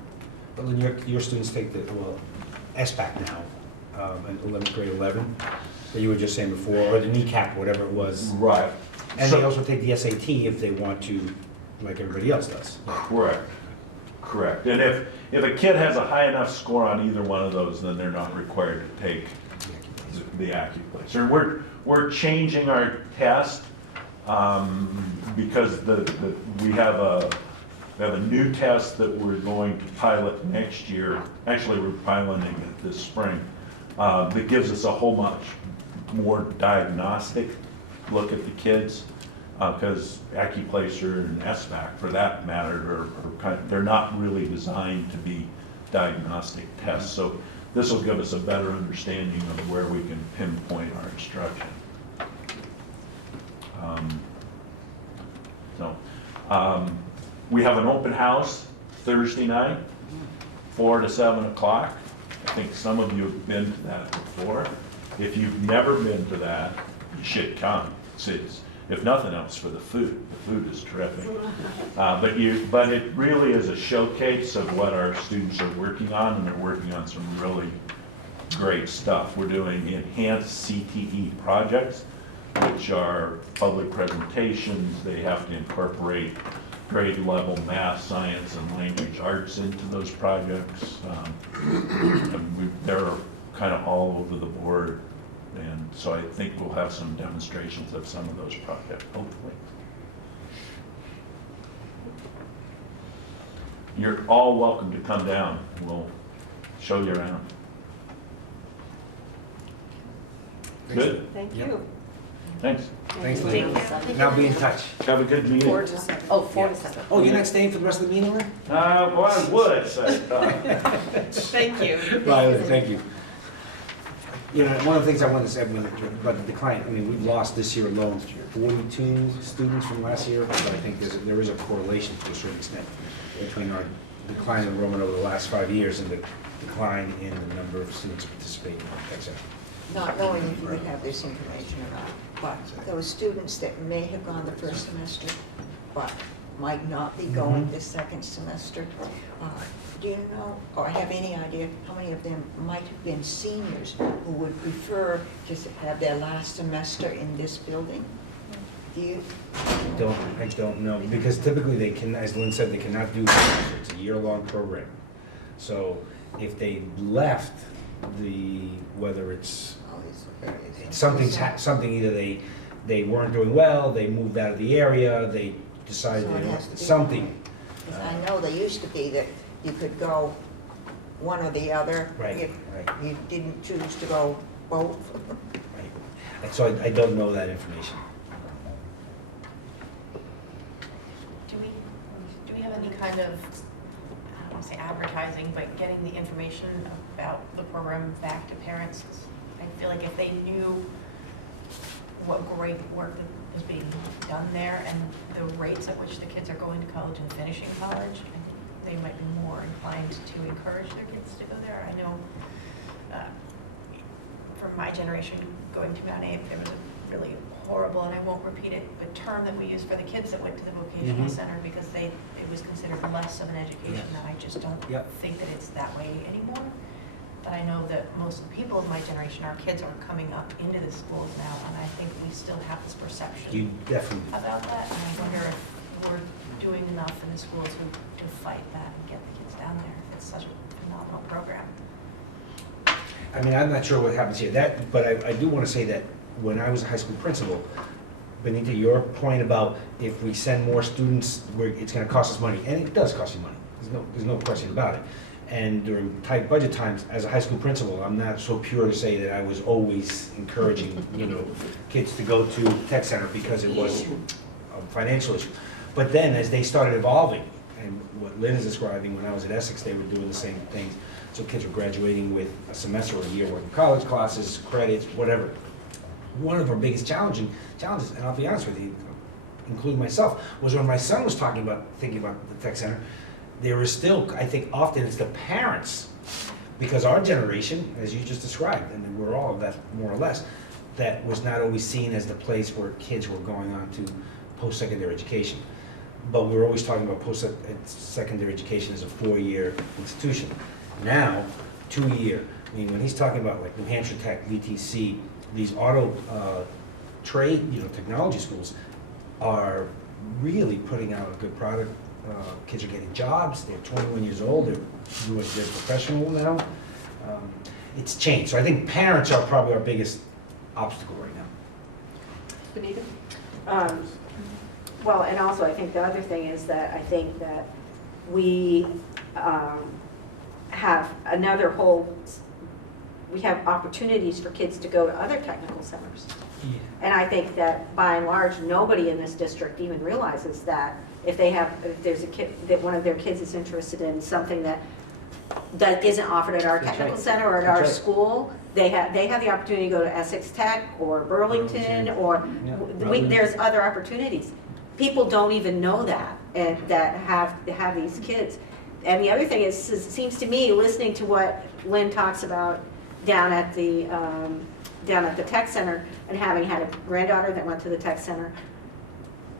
But then your students take the, SBAC now, in 11th grade 11, that you were just saying before, or the kneecap, whatever it was. Right. And they also take the SAT if they want to, like everybody else does. Correct. Correct. And if a kid has a high enough score on either one of those, then they're not required to take the acuplacer. We're changing our test because we have a new test that we're going to pilot next year. Actually, we're piloting it this spring. That gives us a whole much more diagnostic look at the kids. Because acuplacer and SBAC, for that matter, they're not really designed to be diagnostic tests. So this will give us a better understanding of where we can pinpoint our instruction. We have an open house Thursday night, 4 to 7 o'clock. I think some of you have been to that before. If you've never been to that, you should come. It's, if nothing else, for the food. The food is terrific. But it really is a showcase of what our students are working on, and they're working on some really great stuff. We're doing enhanced CTE projects, which are public presentations. They have to incorporate grade level math, science, and language arts into those projects. They're kind of all over the board. And so I think we'll have some demonstrations of some of those projects, hopefully. You're all welcome to come down. We'll show you around. Good? Thank Yep. you. Thanks. Thanks, Lynn. Now be in touch. Have a good meeting. 4 to 7. Oh, 4 to 7. Oh, you're not staying for the rest of the meeting, Lynn? Well, I would, Thank you. Right, thank you. You know, one of the things I wanted to say about the decline, I mean, we've lost this year alone 42 students from last year, but I think there is a correlation to a certain extent between our decline in enrollment over the last 5 years and the decline in the number of students participating in the tech center. Not knowing if you would have this information or not, but those students that may have gone the first semester, but might not be going this second semester, do you know, or have any idea how many of them might have been seniors who would prefer to have their last semester in this building? Do you? I don't know, because typically they can, as Lynn said, they cannot do semester. It's a year-long program. So if they left whether it's something, either they weren't doing well, they moved out of the area, they decided So it they has to be something. Because I know there used to be that you could go one or the other. Right, If right. you didn't choose to go both. Right. So I don't know that information. Do we have any kind of, I don't want to say advertising, but getting the information about the program back to parents? 'Cause I feel like if they knew what great work that is being done there and the rates at which the kids are going to college and finishing college, I think they might be more inclined to encourage their kids to go there. I know from my generation going to MtAbe, there was a really horrible, and I won't repeat it, but term that we used for the kids that went to the vocational center because it was considered less of an education. That I just don't think that it's that way anymore. But I know that most people of my generation, our kids are coming up into the schools now, and I think we still have this perception You definitely. about that. And I wonder if we're doing enough in the schools to fight that and get the kids down there. It's such a phenomenal program. I mean, I'm not sure what happens here. But I do want to say that when I was a high school principal, Benita, your point about if we send more students, it's going to cost us money, and it does cost you money. There's no question about it. And during tight budget times, as a high school principal, I'm not so pure to say that I was always encouraging, kids to go to tech center because it was a financial issue. But then, as they started evolving, and what Lynn is describing, when I was at Essex, they were doing the same things. So kids were graduating with a semester or a year worth of college classes, credits, whatever. One of our biggest challenges, and I'll be honest with you, including myself, was when my son was thinking about the tech center. There is still, I think often it's the parents, because our generation, as you just described, and we're all of that more or less, that was not always seen as the place where kids were going on to post-secondary education. But we were always talking about post-secondary education as a 4-year institution. Now, 2-year. I mean, when he's talking about like New Hampshire Tech, VTC, these auto trade, technology schools are really putting out a good product. Kids are getting jobs, they're 21 years old, they're professional now. It's changed. So I think parents are probably our biggest obstacle right now. Benita? Well, and also I think the other thing is that I think that we have we have opportunities for kids to go to other technical centers. Yeah. And I think that by and large, nobody in this district even realizes that if there's a kid, that one of their kids is interested in something that isn't offered at our That's technical right. center or at That's our right. school, they have the opportunity to go to Essex Tech or Burlington, or Yeah, there's other opportunities. People don't even know that, and that have these kids. And the other thing is, it seems to me, listening to what Lynn talks about down at the tech center, and having had a granddaughter that went to the tech center,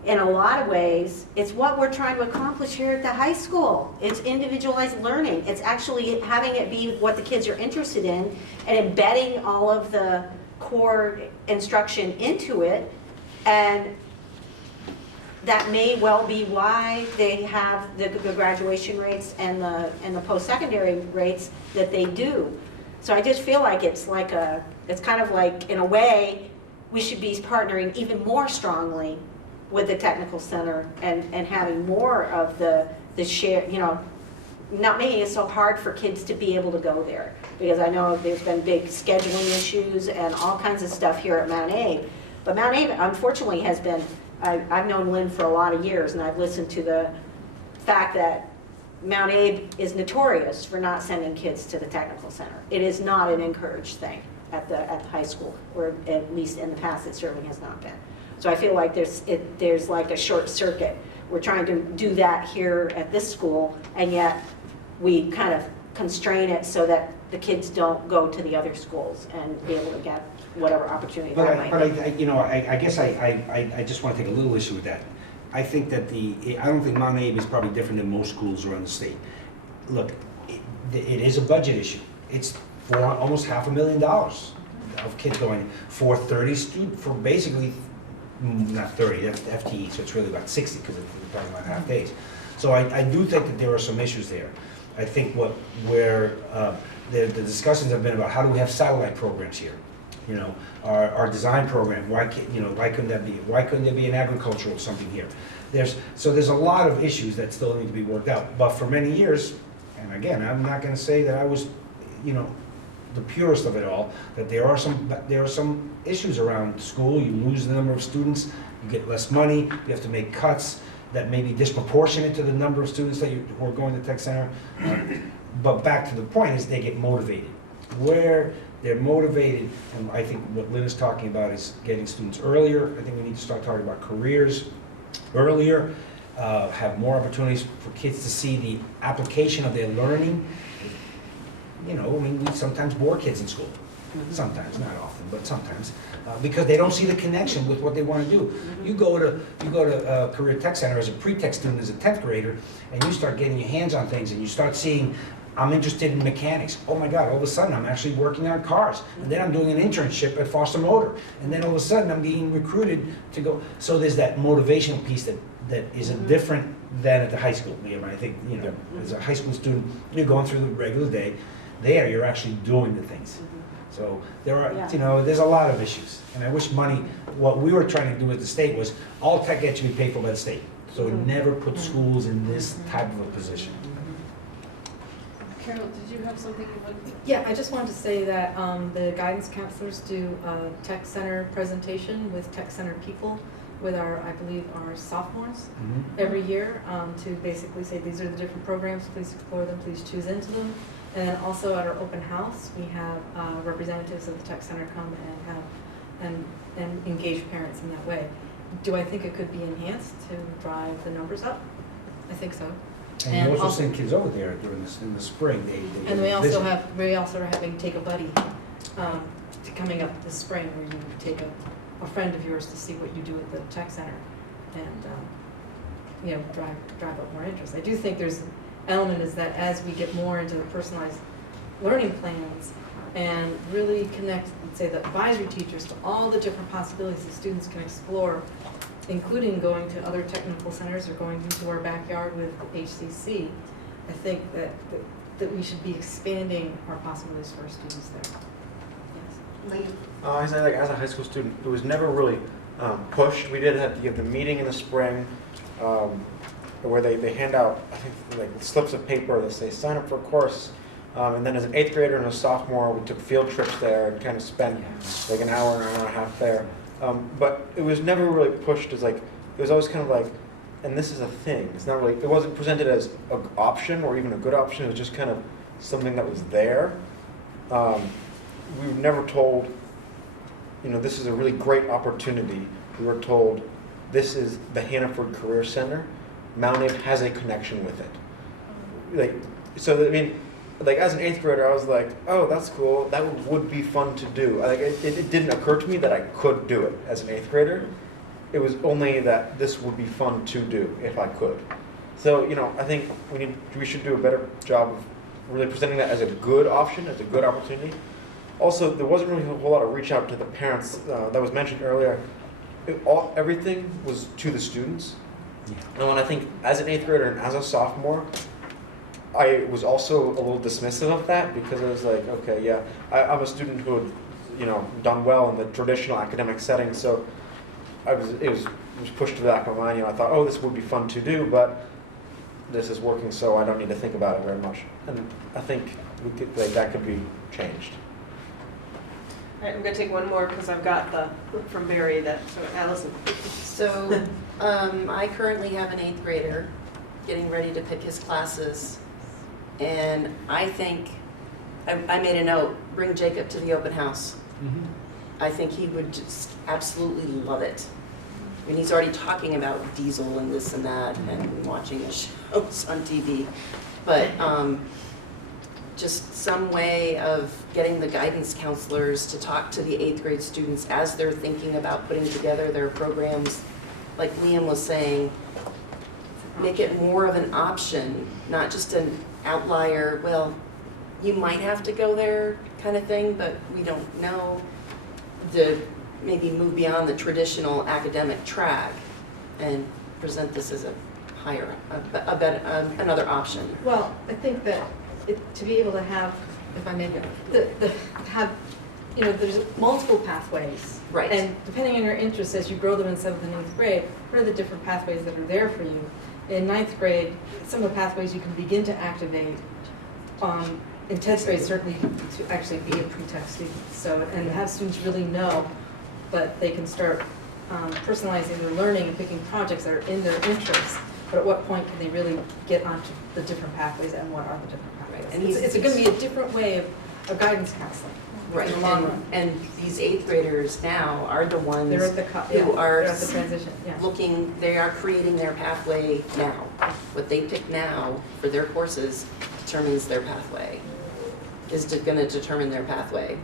in a lot of ways, it's what we're trying to accomplish here at the high school. It's individualized learning. It's actually having it be what the kids are interested in and embedding all of the core instruction into it. And that may well be why they have the graduation rates and the post-secondary rates that they do. So I just feel like it's kind of like, in a way, we should be partnering even more strongly with the technical center and having more of the share, not making it so hard for kids to be able to go there. Because I know there's been big scheduling issues and all kinds of stuff here at MtAbe. But MtAbe, unfortunately, has been, I've known Lynn for a lot of years, and I've listened to the fact that MtAbe is notorious for not sending kids to the technical center. It is not an encouraged thing at the high school, or at least in the past it certainly has not been. So I feel like there's like a short circuit. We're trying to do that here at this school, and yet we kind of constrain it so that the kids don't go to the other schools and be able to get whatever opportunity that might be. I guess I just want to take a little issue with that. I think that I don't think MtAbe is probably different than most schools around the state. Look, it is a budget issue. It's for almost $500,000 of kids going for 30 students, for basically, not 30, that's FTE, so it's really about 60 because we're talking about half days. So I do think that there are some issues there. I think where the discussions have been about how do we have satellite programs here? Our design program, why couldn't there be an agricultural something here? There's a lot of issues that still need to be worked out. But for many years, and again, I'm not going to say that I was, the purest of it all, that there are some issues around school. You lose the number of students, you get less money, you have to make cuts that may be disproportionate to the number of students who are going to tech center. But back to the point is they get motivated. Where they're motivated, and I think what Lynn is talking about is getting students earlier. I think we need to start talking about careers earlier, have more opportunities for kids to see the application of their learning. We sometimes bore kids in school. Sometimes, not often, but sometimes, because they don't see the connection with what they want to do. You go to a career tech center as a pre-tech student, as a 10th grader, and you start getting your hands on things, and you start seeing, I'm interested in mechanics. Oh my God, all of a sudden I'm actually working on cars. And then I'm doing an internship at Foster Motor. And then all of a sudden I'm being recruited to go. So there's that motivational piece that isn't different than at the high school. I think, as a high school student, you're going through the regular day. There, you're actually doing the things. So there are, there's a lot of issues. And I wish what we were trying to do with the state was all tech ed should be paid for by the state. So it never put schools in this type of a position. Carol, did you have something you wanted to? Yeah, I just wanted to say that the guidance counselors do a tech center presentation with tech center people with I believe our sophomores every year to basically say these are the different programs, please explore them, please choose into them. And then also at our open house, we have representatives of the tech center come and engage parents in that way. Do I think it could be enhanced to drive the numbers up? I think so. And you also send kids over there in the spring. And we also are having Take a Buddy coming up this spring, where you take a friend of yours to see what you do at the tech center, and drive up more interest. I do think there's an element is that as we get more into the personalized learning plans and really connect, say, the advisory teachers to all the different possibilities that students can explore including going to other technical centers or going into our backyard with HCC, I think that we should be expanding our possibilities for our students there. Yes. I say, like, as a high school student, it was never really pushed. We did have the meeting in the spring where they hand out, I think, like slips of paper that say sign up for a course. And then as an 8th grader and a sophomore, we took field trips there and kind of spent like an hour and a half there. But it was never really pushed as like, it was always kind of like, and this is a thing. It's not really, it wasn't presented as an option or even a good option. It was just kind of something that was there. We were never told, you know, this is a really great opportunity. We were told, this is the Hannaford Career Center. MtAbe has a connection with it. Like, so I mean, like as an 8th grader, I was like, oh, that's cool. That would be fun to do. Like, it didn't occur to me that I could do it as an 8th grader. It was only that this would be fun to do if I could. So, you know, I think we should do a better job of really presenting that as a good option, as a good opportunity. Also, there wasn't really a whole lot of reach out to the parents that was mentioned earlier. Everything was to the students. Yeah. And I think as an 8th grader and as a sophomore, I was also a little dismissive of that because I was like, okay, yeah, I'm a student who had, you know, done well in the traditional academic setting, so it was pushed to the back of my mind. You know, I thought, oh, this would be fun to do, but this is working, so I don't need to think about it very much. And I think that could be changed. All right, I'm going to take one more because I've got the from Barry so Allison. So I currently have an 8th grader getting ready to pick his classes. And I think, I made a note, bring Jacob to the open house. Mm-hmm. I think he would just absolutely love it. I mean, he's already talking about diesel and this and that and watching the shows on TV. But just some way of getting the guidance counselors to talk to the 8th grade students as they're thinking about putting together their programs. Like Liam was saying, make it more of an option, not just an outlier, well, you might have to go there kind of thing, but we don't know. Maybe move beyond the traditional academic track and present this as another option. Well, I think that to be able to have, if I may, you know, there's multiple pathways. Right. And depending on your interests, as you grow them in 7th and 8th grade, what are the different pathways that are there for you? In 9th grade, some of the pathways you can begin to activate. In 10th grade, certainly to actually be a pre-tech student. So, and have students really know that they can start personalizing their learning and picking projects that are in their interests. But at what point can they really get onto the different pathways and what are the different pathways? And it's going to be a different way of guidance counseling. Right, in the long run. And these 8th graders now are the ones They're at the who are they're at the transition. Yeah. looking, they are creating their pathway now. What they pick now for their courses determines their pathway, is going to determine their pathway.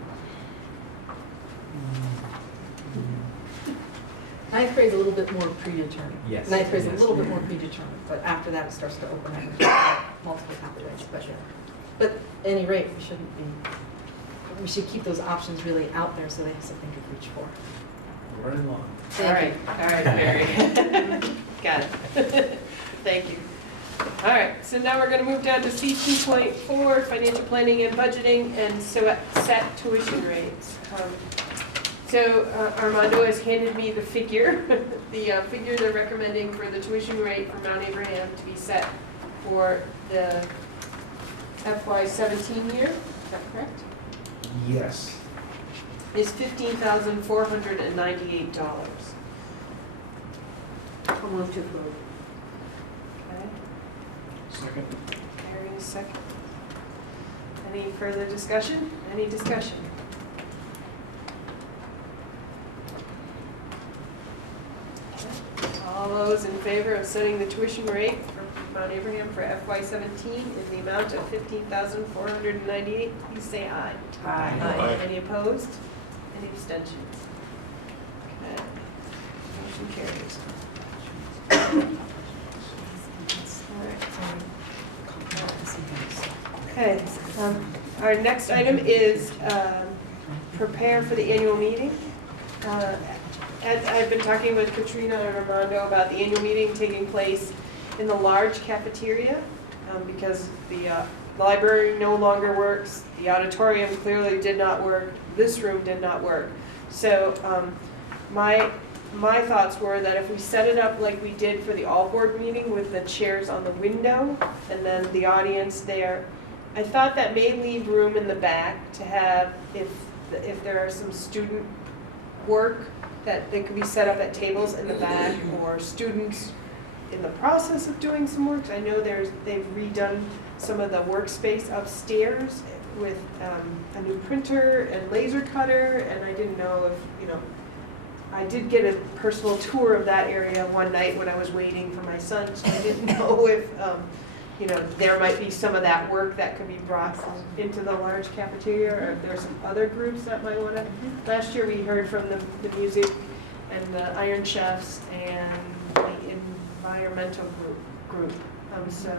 9th grade is a little bit more predetermined. Yes. 9th grade is a Yes. little bit more predetermined, but after that it starts to open up multiple pathways. But at any rate, we should keep those options really out there so they have something to reach for. Right along. All right, Barry. Got it. Thank you. All right, so now we're going to move down to C2.4, financial planning and budgeting, and so set tuition rates. So Armando has handed me the figure, the figure they're recommending for the tuition rate for Mount Abraham to be set for the FY17 year. Is that correct? Yes. Is $15,498. I'll move to approve. Okay. Second. Carrie is second. Any further discussion? Any discussion? All those in favor of setting the tuition rate for Mount Abraham for FY17 in the amount of $15,498, please say aye. Aye. Aye. Any opposed? Any abstentions? Okay. Motion carries. Okay, our next item is prepare for the annual meeting. And I've been talking with Katrina and Armando about the annual meeting taking place in the large cafeteria, because the library no longer works, the auditorium clearly did not work, this room did not work. So my thoughts were that if we set it up like we did for the all-board meeting with the chairs on the window and then the audience there, I thought that may leave room in the back to have, if there are some student work, that they could be set up at tables in the back, or students in the process of doing some work. I know they've redone some of the workspace upstairs with a new printer and laser cutter, and I didn't know if, I did get a personal tour of that area one night when I was waiting for my son, so I didn't know if, there might be some of that work that could be brought into the large cafeteria, or if there's some other groups that might want to. Last year, we heard from the music and the Iron Chefs and the environmental group. So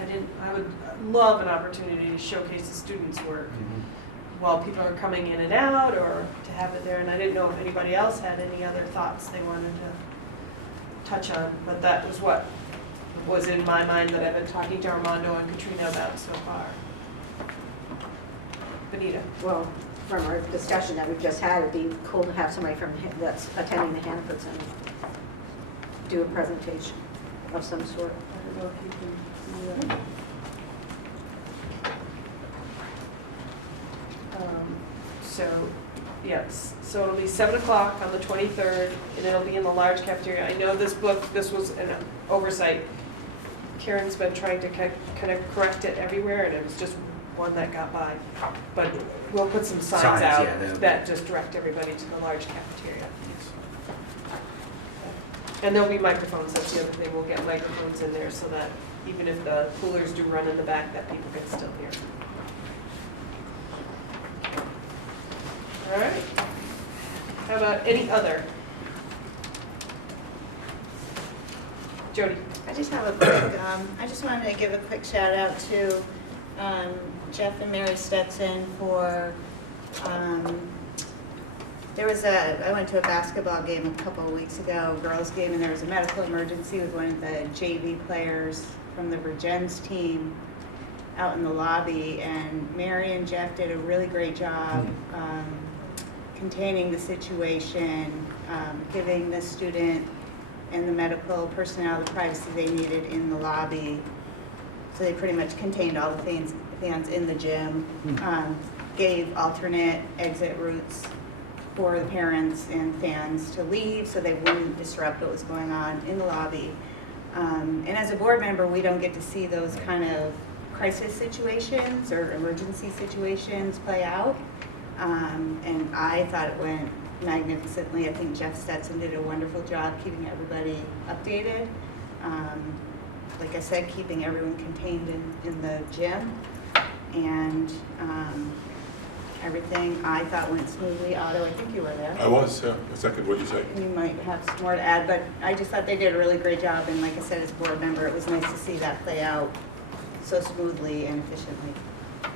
I would love an opportunity to showcase the students' work while people are coming in and out, or to have it there. And I didn't know if anybody else had any other thoughts they wanted to touch on, but that was what was in my mind that I've been talking to Armando and Katrina about so far. Benita. Well, from our discussion that we've just had, it'd be cool to have somebody that's attending the Hannaford Center do a presentation of some sort. I don't know if you can do that. So it'll be 7 o'clock on the 23rd, and it'll be in the large cafeteria. I know this was an oversight. Karen's been trying to kind of correct it everywhere, and it was just one that got by. But we'll put some signs out that just direct everybody to the large cafeteria. And there'll be microphones, that's the other thing. We'll get microphones in there so that even if the coolers do run in the back, that people can still hear. All right. How about any other? Jody. I just have a quick, I just wanted to give a quick shout out to Jeff and Mary Stetson for, I went to a basketball game a couple of weeks ago, girls game, and there was a medical emergency with one of the JV players from the Virgins team out in the lobby, and Mary and Jeff did a really great job containing the situation, giving the student and the medical personnel the privacy they needed in the lobby. So they pretty much contained all the fans in the gym, gave alternate exit routes for the parents and fans to leave so they wouldn't disrupt what was going on in the lobby. And as a board member, we don't get to see those kind of crisis situations or emergency situations play out. And I thought it went magnificently. I think Jeff Stetson did a wonderful job keeping everybody updated. Like I said, keeping everyone contained in the gym. And everything I thought went smoothly. Otto, I think you were there. I was, yeah. I second what you say. You might have some more to add, but I just thought they did a really great job. And like I said, as a board member, it was nice to see that play out so smoothly and efficiently.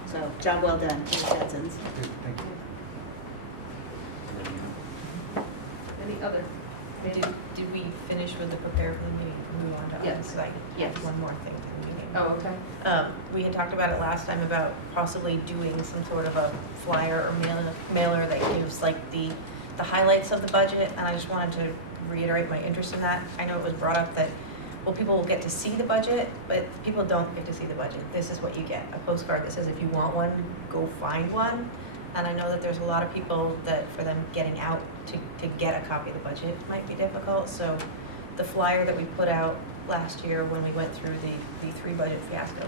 So, job well done, to the Stetsons. Thank you. Any other? Did we finish with the prepare for the meeting? Move on to others? Yes. 'Cause I Yes. have one more thing for the meeting. Oh, okay. We had talked about it last time about possibly doing some sort of a flyer or mailer that gives like the highlights of the budget, and I just wanted to reiterate my interest in that. I know it was brought up that, well, people will get to see the budget, but people don't get to see the budget. This is what you get, a postcard that says if you want one, go find one. And I know that there's a lot of people that for them getting out to get a copy of the budget might be difficult, so the flyer that we put out last year when we went through the 3 budget fiasco,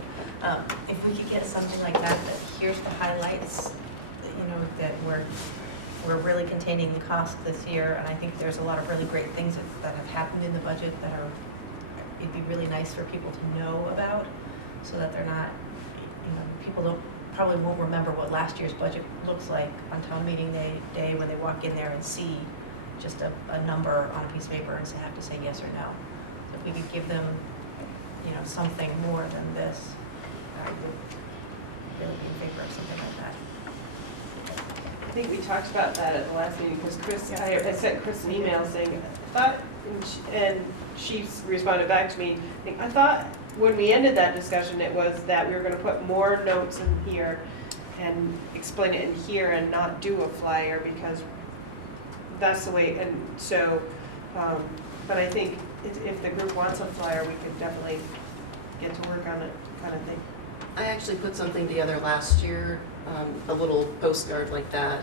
if we could get something like that here's the highlights, that we're really containing the cost this year, and I think there's a lot of really great things that have happened in the budget that it'd be really nice for people to know about, so that they're not, people probably won't remember what last year's budget looks like on town meeting day when they walk in there and see just a number on a piece of paper and have to say yes or no. So if we could give them, something more than this, I would really be in favor of something like that. think we talked about that at the last meeting, because Chris, I sent Chris an email saying, I thought, and she responded back to me, I thought when we ended that discussion, it was that we were gonna put more notes in here and explain it in here and not do a flyer, because that's the way, and so, but I think if the group wants a flyer, we could definitely get to work on it, kind of thing. I actually put something together last year, a little postcard like that.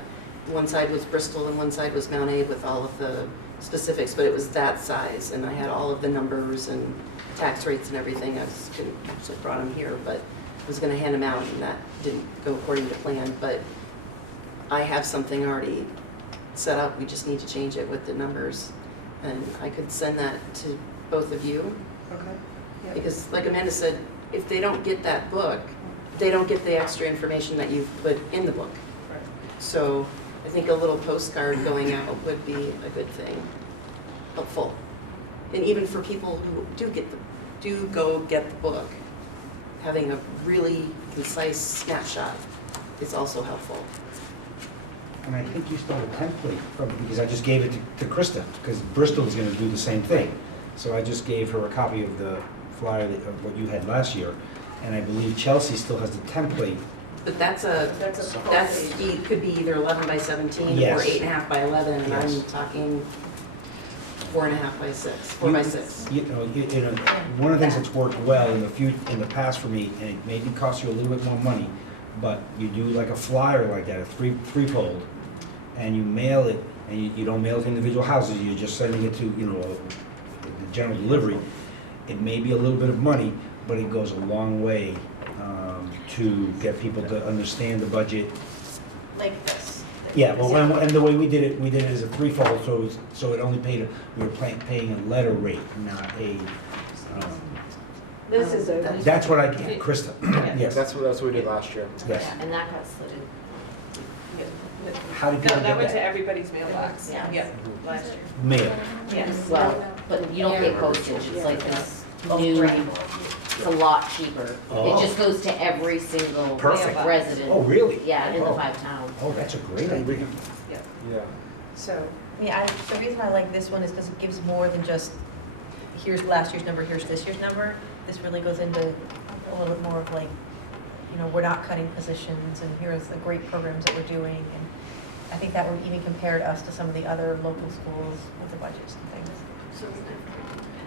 One side was Bristol and one side was MtAbe with all of the specifics, but it was that size, and I had all of the numbers and tax rates and everything. I couldn't actually brought them here, but I was gonna hand them out, and that didn't go according to plan, but I have something already set up. We just need to change it with the numbers, and I could send that to both of you. Okay. Yeah. Because like Amanda said, if they don't get that book, they don't get the extra information that you've put in the book. Right. So I think a little postcard going out would be a good thing, helpful. And even for people who do go get the book, having a really concise snapshot is also helpful. And I think you stole a template from, because I just gave it to Krista, because Bristol is gonna do the same thing. So I just gave her a copy of the flyer of what you had last year, and I believe Chelsea still has the template. But that's could be either 11 by 17 Yes. or 8.5 by 11, and Yes. I'm talking 4.5 by 6, 4 by 6. You know, one of the things that's worked well in the past for me, and it maybe costs you a little bit more money, but you do like a flyer like that, a three-fold, and you mail it, and you don't mail it to individual houses, you're just sending it to, the general delivery. It may be a little bit of money, but it goes a long way to get people to understand the budget. Like this. Yeah, well, and the way we did it as a threefold, so it only paid, we were paying a letter rate, not a, This is a. that's what I get, Krista, yes. That's what we did last year. Yes. And that got slitted. How did people That get went to that? everybody's mailbox, Yeah. yeah, last year. Mail. Yes. Well, but you don't pay postage, it's like this new, it's a lot cheaper. Oh. It just goes to every single Perfect. resident. Oh, really? Yeah, in the Oh. 5 towns. Oh, that's a great idea. Yeah. So, Yeah, the reason I like this one is because it gives more than just, here's last year's number, here's this year's number. This really goes into a little bit more of like, we're not cutting positions, and here's the great programs that we're doing. And I think that would even compare us to some of the other local schools with the budgets and things.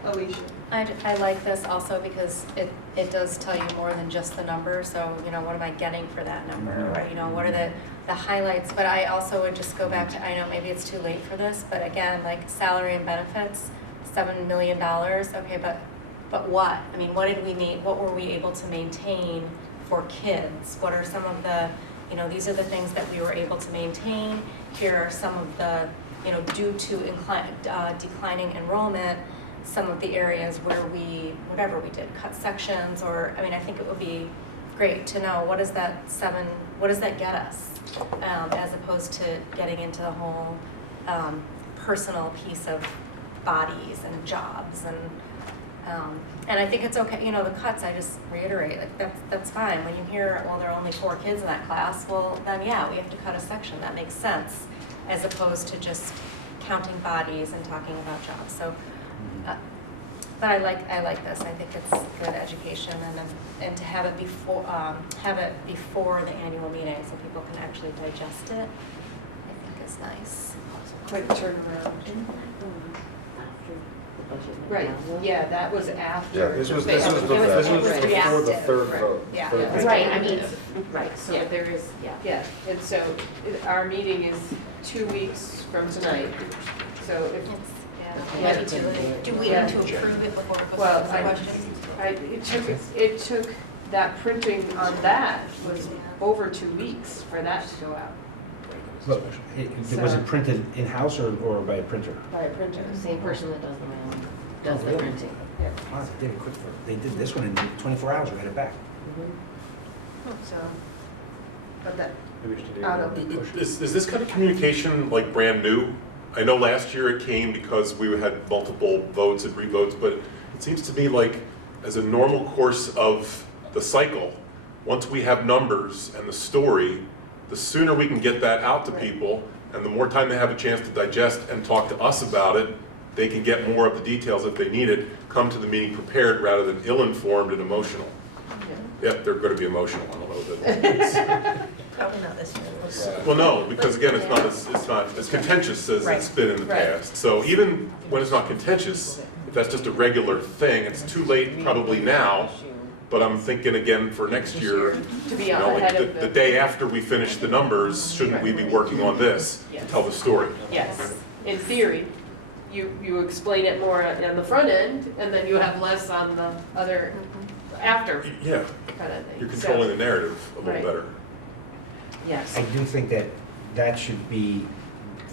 Alicia. I like this also because it does tell you more than just the number, so, what am I getting for that number, or, what are the highlights, but I also would just go back to, I know maybe it's too late for this, but again, like salary and benefits, $7 million, okay, but what? I mean, what did we need, what were we able to maintain for kids? What are some of the, these are the things that we were able to maintain, here are some of the, due to declining enrollment, some of the areas where we, whatever we did, cut sections, or, I think it would be great to know what does that get us, as opposed to getting into the whole personal piece of bodies and jobs, and I think it's okay, the cuts, I just reiterate, like that's fine. When you hear, well, there are only 4 kids in that class, well, then yeah, we have to cut a section, that makes sense, as opposed to just counting bodies and talking about jobs, so. But I like this. I think it's good education, and to have it before the annual meeting, so people can actually digest it, I think is nice. Quick turnaround. After the budget. Right, yeah, that was after. Yeah, this was Basically, before the reactive. third vote. Yeah. Third vote. Right, right, so Yeah. there is, yeah. Yeah, and so our meeting is 2 weeks from tonight, so if, Yeah, maybe do we need to approve it before it goes well, to the questions? it took that printing on that was over 2 weeks for that to go out But was it printed in-house or by a printer? by a printer. The same person that does the mailing, does the really? printing. Wow, they did it quick. They did this one in 24 hours, we had it back. So, but that, Maybe we should do out of that. Is this kind of communication like brand new? I know last year it came because we had multiple votes and re-votes, but it seems to me like as a normal course of the cycle, once we have numbers and the story, The sooner we can get that out to people, and the more time they have a chance to digest and talk to us about it, they can get more of the details if they need it, come to the meeting prepared rather than ill-informed and emotional. Yep, they're going to be emotional, I don't know that. Probably not this year. Well, no, because again, it's not as contentious as it's been in the Right. past. So even when it's not contentious, if that's just a regular thing, it's too late probably now, but I'm thinking again for next year, To be you know, ahead like of the day after we finish the numbers, shouldn't we be working on this to tell the story? Yes, in theory, you explain it more on the front end, and then you have less on the other, after Yeah, kind of thing. you're controlling the narrative a little Right. better. Yes. I do think that that should be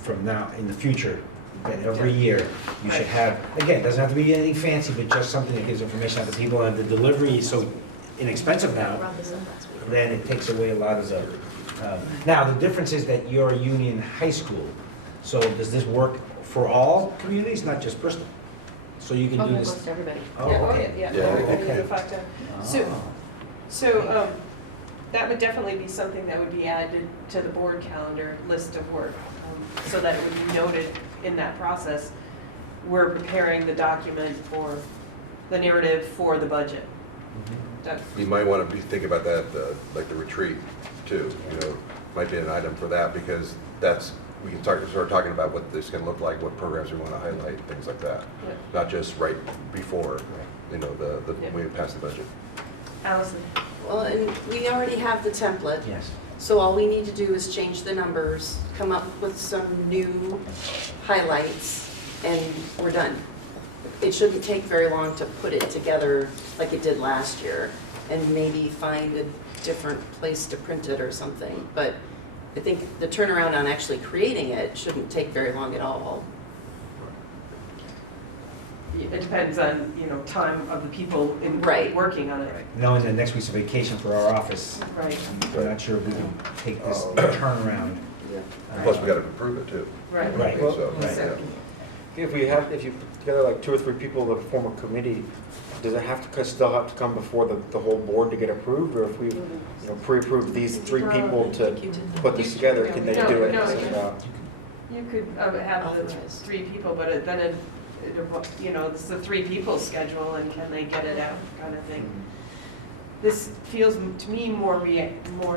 from now, in the future, that every year you should have, again, it doesn't have to be anything fancy, but just something that gives information out to people, and the delivery is so inexpensive now, then it takes away a lot of the, now, the difference is that you're a union high school, so does this work for all communities, not just Bristol? So you can do this? Most everybody. Oh, Yeah, okay. yeah, Yeah. everybody is Okay. a factor. So, Oh. So, that would definitely be something that would be added to the board calendar list of work, so that it would be noted in that process. We're preparing the document for the narrative for the budget. That- You might want to be thinking about that, like the retreat too, you know, might be an item for that, because that's, we can start talking about what this can look like, what programs we want to highlight, things like that. Yeah. Not just right before, you know, Yeah. we pass the budget. Allison? Well, and we already have the template, Yes. so all we need to do is change the numbers, come up with some new highlights, and we're done. It shouldn't take very long to put it together like it did last year, and maybe find a different place to print it or something. But I think the turnaround on actually creating it shouldn't take very long at all. It depends on, time of the people in Right. working on it. Knowing that next week's a vacation for our office, Right, I'm not sure if we can take this turnaround. Plus, we got to approve it too. right. Right. So, Right. yeah. If you put together like 2 or 3 people that form a committee, does it still have to come before the whole board to get approved? Or if we, pre-approved these 3 people to put this together, can they do it? No, So, You could have the 3 people, but then it's the 3 people schedule, and can they get it out, kind of thing. This feels to me more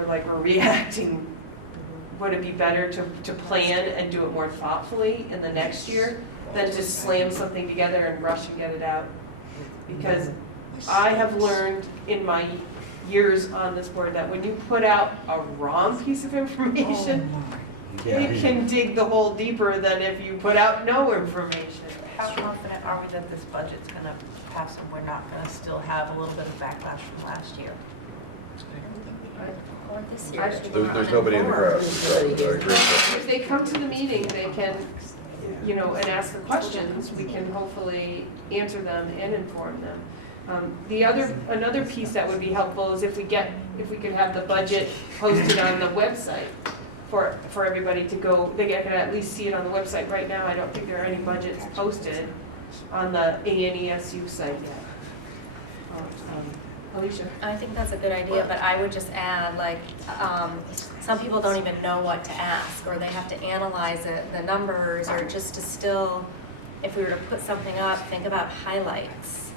like we're reacting. Would it be better to plan and do it more thoughtfully in the next year than to slam something together and rush and get it out? Because I have learned in my years on this board that when you put out a wrong piece of information, it can dig the hole deeper than if you put out no information. How confident are we that this budget's gonna pass and we're not gonna still have a little bit of backlash from last year? Or this year. There's nobody in the crowd, so I agree with that. If they come to the meeting, they can, and ask the questions, we can hopefully answer them and inform them. Another piece that would be helpful is if we could have the budget posted on the website for everybody to go, they can at least see it on the website. Right now, I don't think there are any budgets posted on the ANESU site yet. Alicia? I think that's a good idea, but I would just add, some people don't even know what to ask, or they have to analyze it, the numbers, or just to still, if we were to put something up, think about highlights.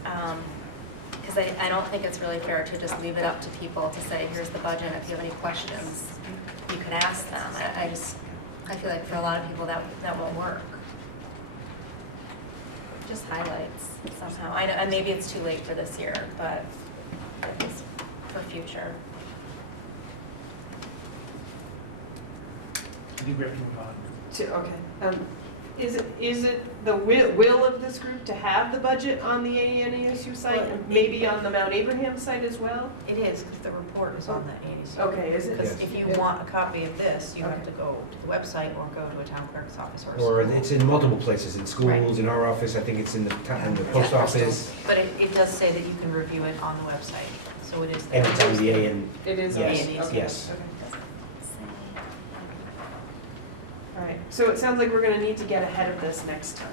Because I don't think it's really fair to just leave it up to people to say, here's the budget, if you have any questions, you could ask them. I feel like for a lot of people that won't work. Just highlights somehow. And maybe it's too late for this year, but at least for future. Okay. Is it the will of this group to have the budget on the ANESU site, Well, and maybe on the Mount Abraham site as well? It is, because the report is on the ADC. Okay, is it? Because if you want a copy of this, you have to go to the website or go to a town clerk's office or a Or school. it's in multiple places, in schools, in our office, I think it's in the post Yeah. office, But it does say that you can review it on the website, so it is there. and it's on the AN. It is. Yes, Okay, yes. okay. All right, so it sounds like we're gonna need to get ahead of this next time,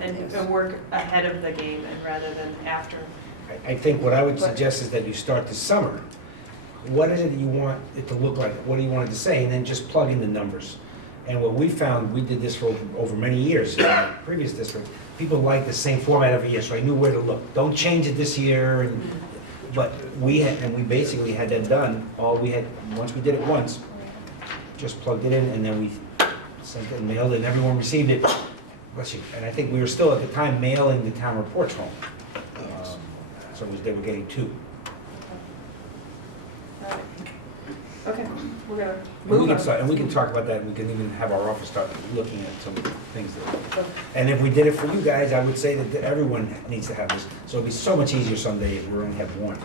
and work ahead of the game, and rather than after. I think what I would But- suggest is that you start this summer what is it that you want it to look like? What do you want it to say? And then just plug in the numbers. And what we found, we did this for over many years in the previous district, people like the same format every year, so I knew where to look. Don't change it this year, but we basically had that done. Once we did it once, just plugged it in, and then we sent it and mailed it, and everyone received it. Bless you. And I think we were still at the time mailing the town reports home. So they were getting 2. Okay, we're gonna And we move can on. start, and we can talk about that, we can even have our office start looking at some things that, and if we did it for you guys, I would say that everyone needs to have this, so it'd be so much easier someday if we only have one.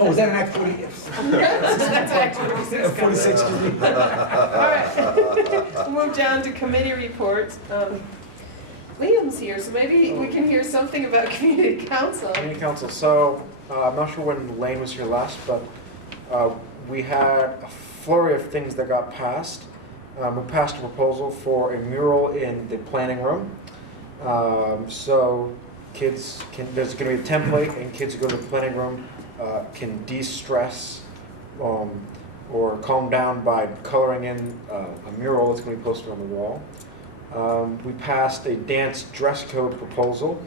Oh, was that an Act 40? That's actually what we discussed. 46, excuse me. All right, we'll move down to committee reports. Liam's here, so maybe we can hear something about community council. Community council, so I'm not sure when Lane was here last, but we had a flurry of things that got passed. We passed a proposal for a mural in the planning room. So kids there's going to be a template, and kids who go to the planning room can de-stress or calm down by coloring in a mural that's going to be posted on the wall. We passed a dance dress code proposal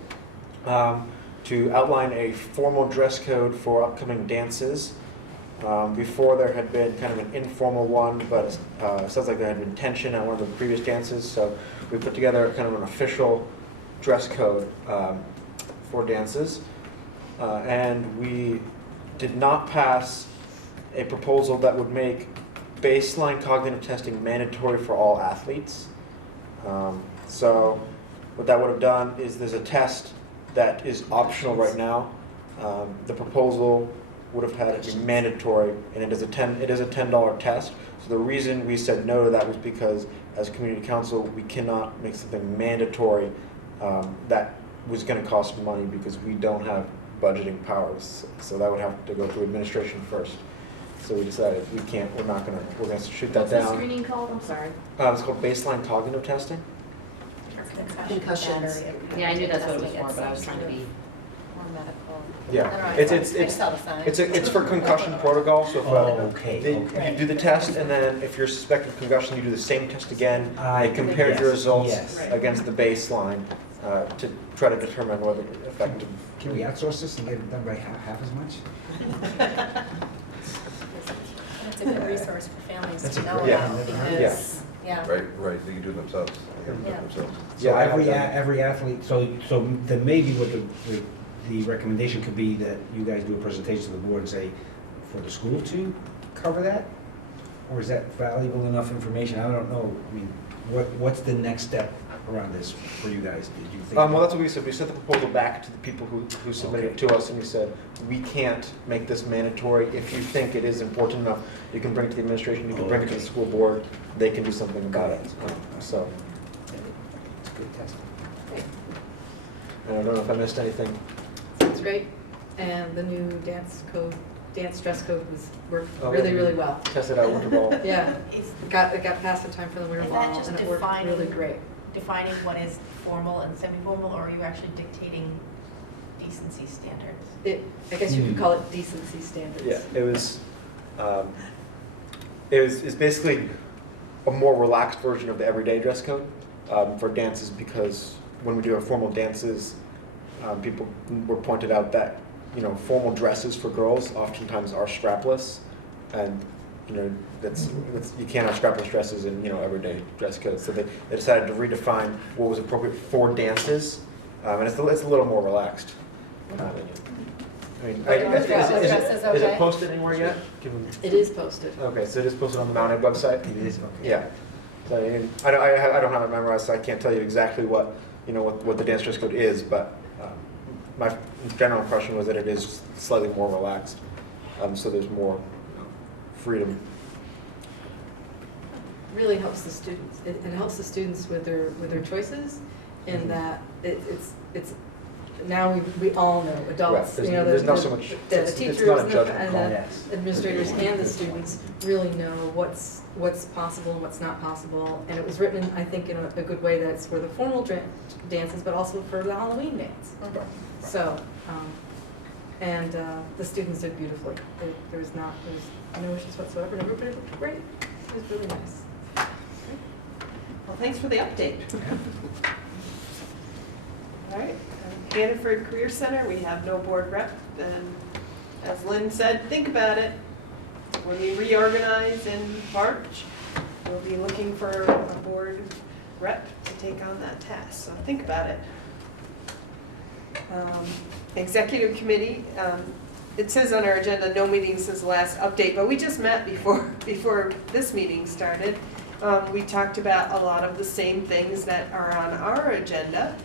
to outline a formal dress code for upcoming dances. Before there had been kind of an informal one, but it sounds like there had been tension at one of the previous dances, so we put together kind of an official dress code for dances. And we did not pass a proposal that would make baseline cognitive testing mandatory for all athletes. So what that would have done is there's a test that is optional right now. The proposal would have had it be mandatory, and it is a $10 test. So the reason we said no to that was because as community council, we cannot make something mandatory that was going to cost money because we don't have budgeting powers. So that would have to go through administration first. So we decided we're going to shoot that What's the down. screening called? I'm sorry. It's called baseline cognitive testing. Concussions. Yeah, I knew that's what it was for, but I was trying to be. Or medical. Yeah, I don't know, it's all the signs. it's for concussion protocol. So if Okay. you do the test, and then if you're suspected of concussion, you do the same test again. They compare yes, your results yes. against the baseline to try to determine whether it's effective. Can we outsource this and get it done by half as much? It's a good resource for families That's to a know great- about because, yeah. Right, they can do it themselves. They can do Yeah. it themselves. So I have every athlete, so then maybe what the recommendation could be that you guys do a presentation to the board and say, for the school to cover that? Or is that valuable enough information? I don't know. I mean, what's the next step around this for you guys? Did you think? Well, that's what we said. We sent the proposal back to the people who submitted it to us, and we said, we can't make this mandatory. If you think it is important enough, you can bring it to the administration, you can bring it to the school board, they can do something about it. So, It's a good test. I don't know if I missed anything. Sounds great. And the new dance dress code worked Oh, really, yeah. really well. Tested out winter ball. Yeah, Is it got passed in time for the winter Is ball, that just and it worked defining- really great. defining what is formal and semi-formal, or are you actually dictating decency standards? I guess you could call it decency standards. Yeah, it's basically a more relaxed version of the everyday dress code for dances, because when we do our formal dances, people were pointed out that, formal dresses for girls oftentimes are strapless, and, you can't have strapless dresses in, everyday dress code. So they decided to redefine what was appropriate for dances, and it's a little more relaxed. Is it posted anywhere yet? It is posted. Okay, so it is posted on the MtAbe website? It is, okay. Yeah. So I don't have it memorized, so I can't tell you exactly what the dance dress code is, but my general impression was that it is slightly more relaxed, so there's more freedom. Really helps the students. It helps the students with their choices, in that it's now we all know, adults, Right, there's not so much, the it's teachers not a and judgment call. Yes. the administrators and the students really know what's possible and what's not possible. And it was written, I think, in a good way that it's for the formal dances, but also for the Halloween dance. So, And the students did beautifully. There was no issues whatsoever, and everybody looked great. It was really nice. Well, thanks for the update. All right, Hannaford Career Center, we have no board rep, and as Lynn said, think about it. When we reorganize in March, we'll be looking for a board rep to take on that task, so think about it. Executive committee, it says on our agenda, no meeting since the last update, but we just met before this meeting started. We talked about a lot of the same things that are on our agenda.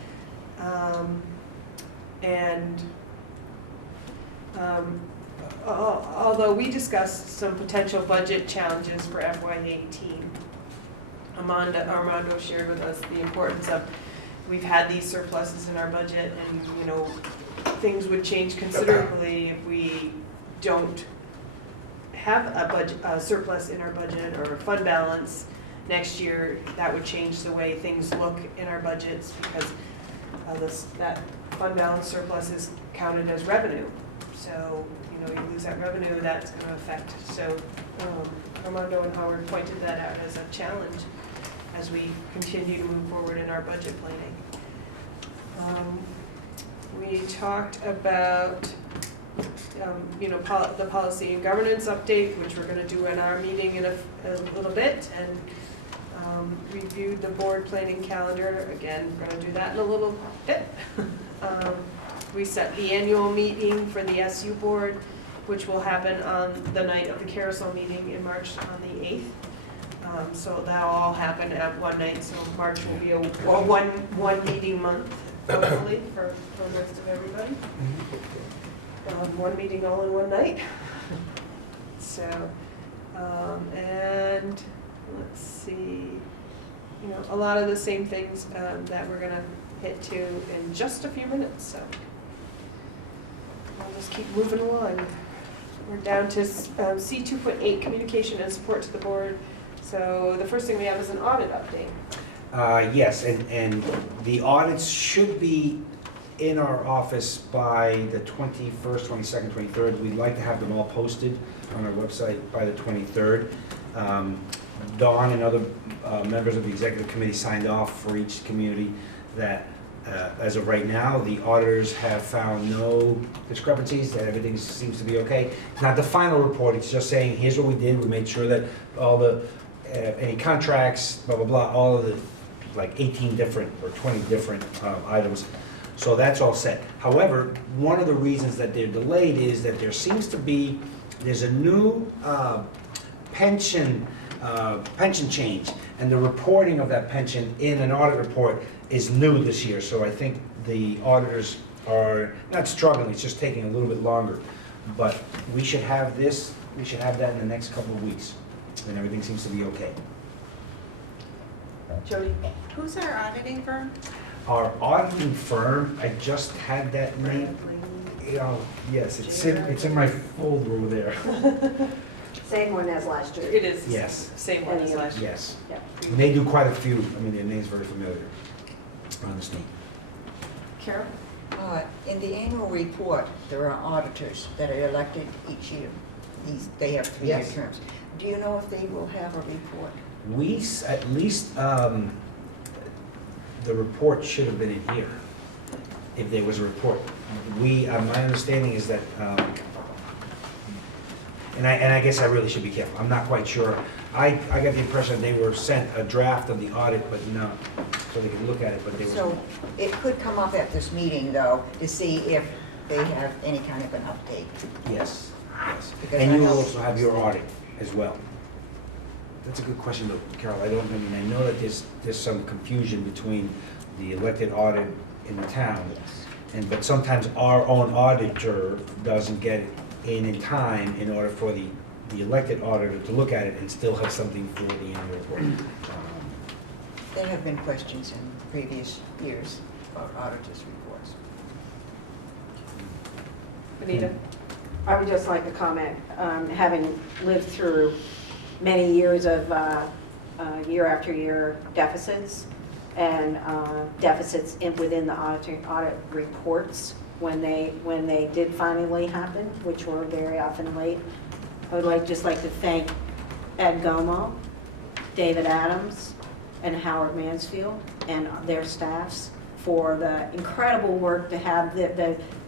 Although we discussed some potential budget challenges for FY18, Armando shared with us the importance of, we've had these surpluses in our budget, and you know, things would change considerably if we don't have a surplus in our budget or a fund balance next year. That would change the way things look in our budgets, because that fund balance surplus is counted as revenue. So, you know, you lose that revenue, that's going to affect. So Armando and Howard pointed that out as a challenge as we continue to move forward in our budget planning. We talked about the policy and governance update, which we're going to do in our meeting in a little bit, and reviewed the board planning calendar. Again, we're going to do that in a little bit. We set the annual meeting for the SU board, which will happen on the night of the carousel meeting in March on the 8th. So that'll all happen at one night, so March will be a one meeting month, hopefully, for most of everybody. One meeting all in one night. So, and let's see, you know, a lot of the same things that we're gonna hit to in just a few minutes, so I'll just keep moving along. We're down to C2.8, communication and support to the board. So the first thing we have is an audit update. Yes, and the audits should be in our office by the 21st, 22nd, 23rd. We'd like to have them all posted on our website by the 23rd. Dawn and other members of the executive committee signed off for each community that as of right now, the auditors have found no discrepancies, that everything seems to be okay. It's not the final report, it's just saying, here's what we did, we made sure that all the, any contracts, blah, blah, blah, all of the, like 18 different or 20 different items. So that's all set. However, one of the reasons that they're delayed is that there seems to be, there's a new pension change, and the reporting of that pension in an audit report is new this year. So I think the auditors are not struggling, it's just taking a little bit longer. But we should have this, we should have that in the next couple of weeks, and everything seems to be okay. Jody? Who's our auditing firm? Our auditing firm, I just had that name. Yes, it's in my folder over there. Same one as last year. It is. Yes. Same one as last year. Yes. Yep. And they do quite a few, I mean, their name's very familiar on this name. Carol? In the annual report, there are auditors that are elected each year. They have 3-year Yes. terms. Do you know if they will have a report? At least, the report should have been in here, if there was a report. My understanding is that, and I guess I really should be careful, I'm not quite sure. I got the impression they were sent a draft of the audit, but no, so they could look at it, but there was. So it could come up at this meeting, though, to see if they have any kind of an update. Yes, yes. Because And I you will know- also have your audit as well. That's a good question, though, Carol. I know that there's some confusion between the elected audit in the town. Yes. But sometimes our own auditor doesn't get it in time in order for the elected auditor to look at it and still have something for the annual report. There have been questions in previous years about auditors' reports. Anita? I would just like to comment, having lived through many years of year after year deficits and deficits within the audit reports, when they did finally happen, which were very often late. I would just like to thank Ed Gomo, David Adams, and Howard Mansfield and their staffs for the incredible work to have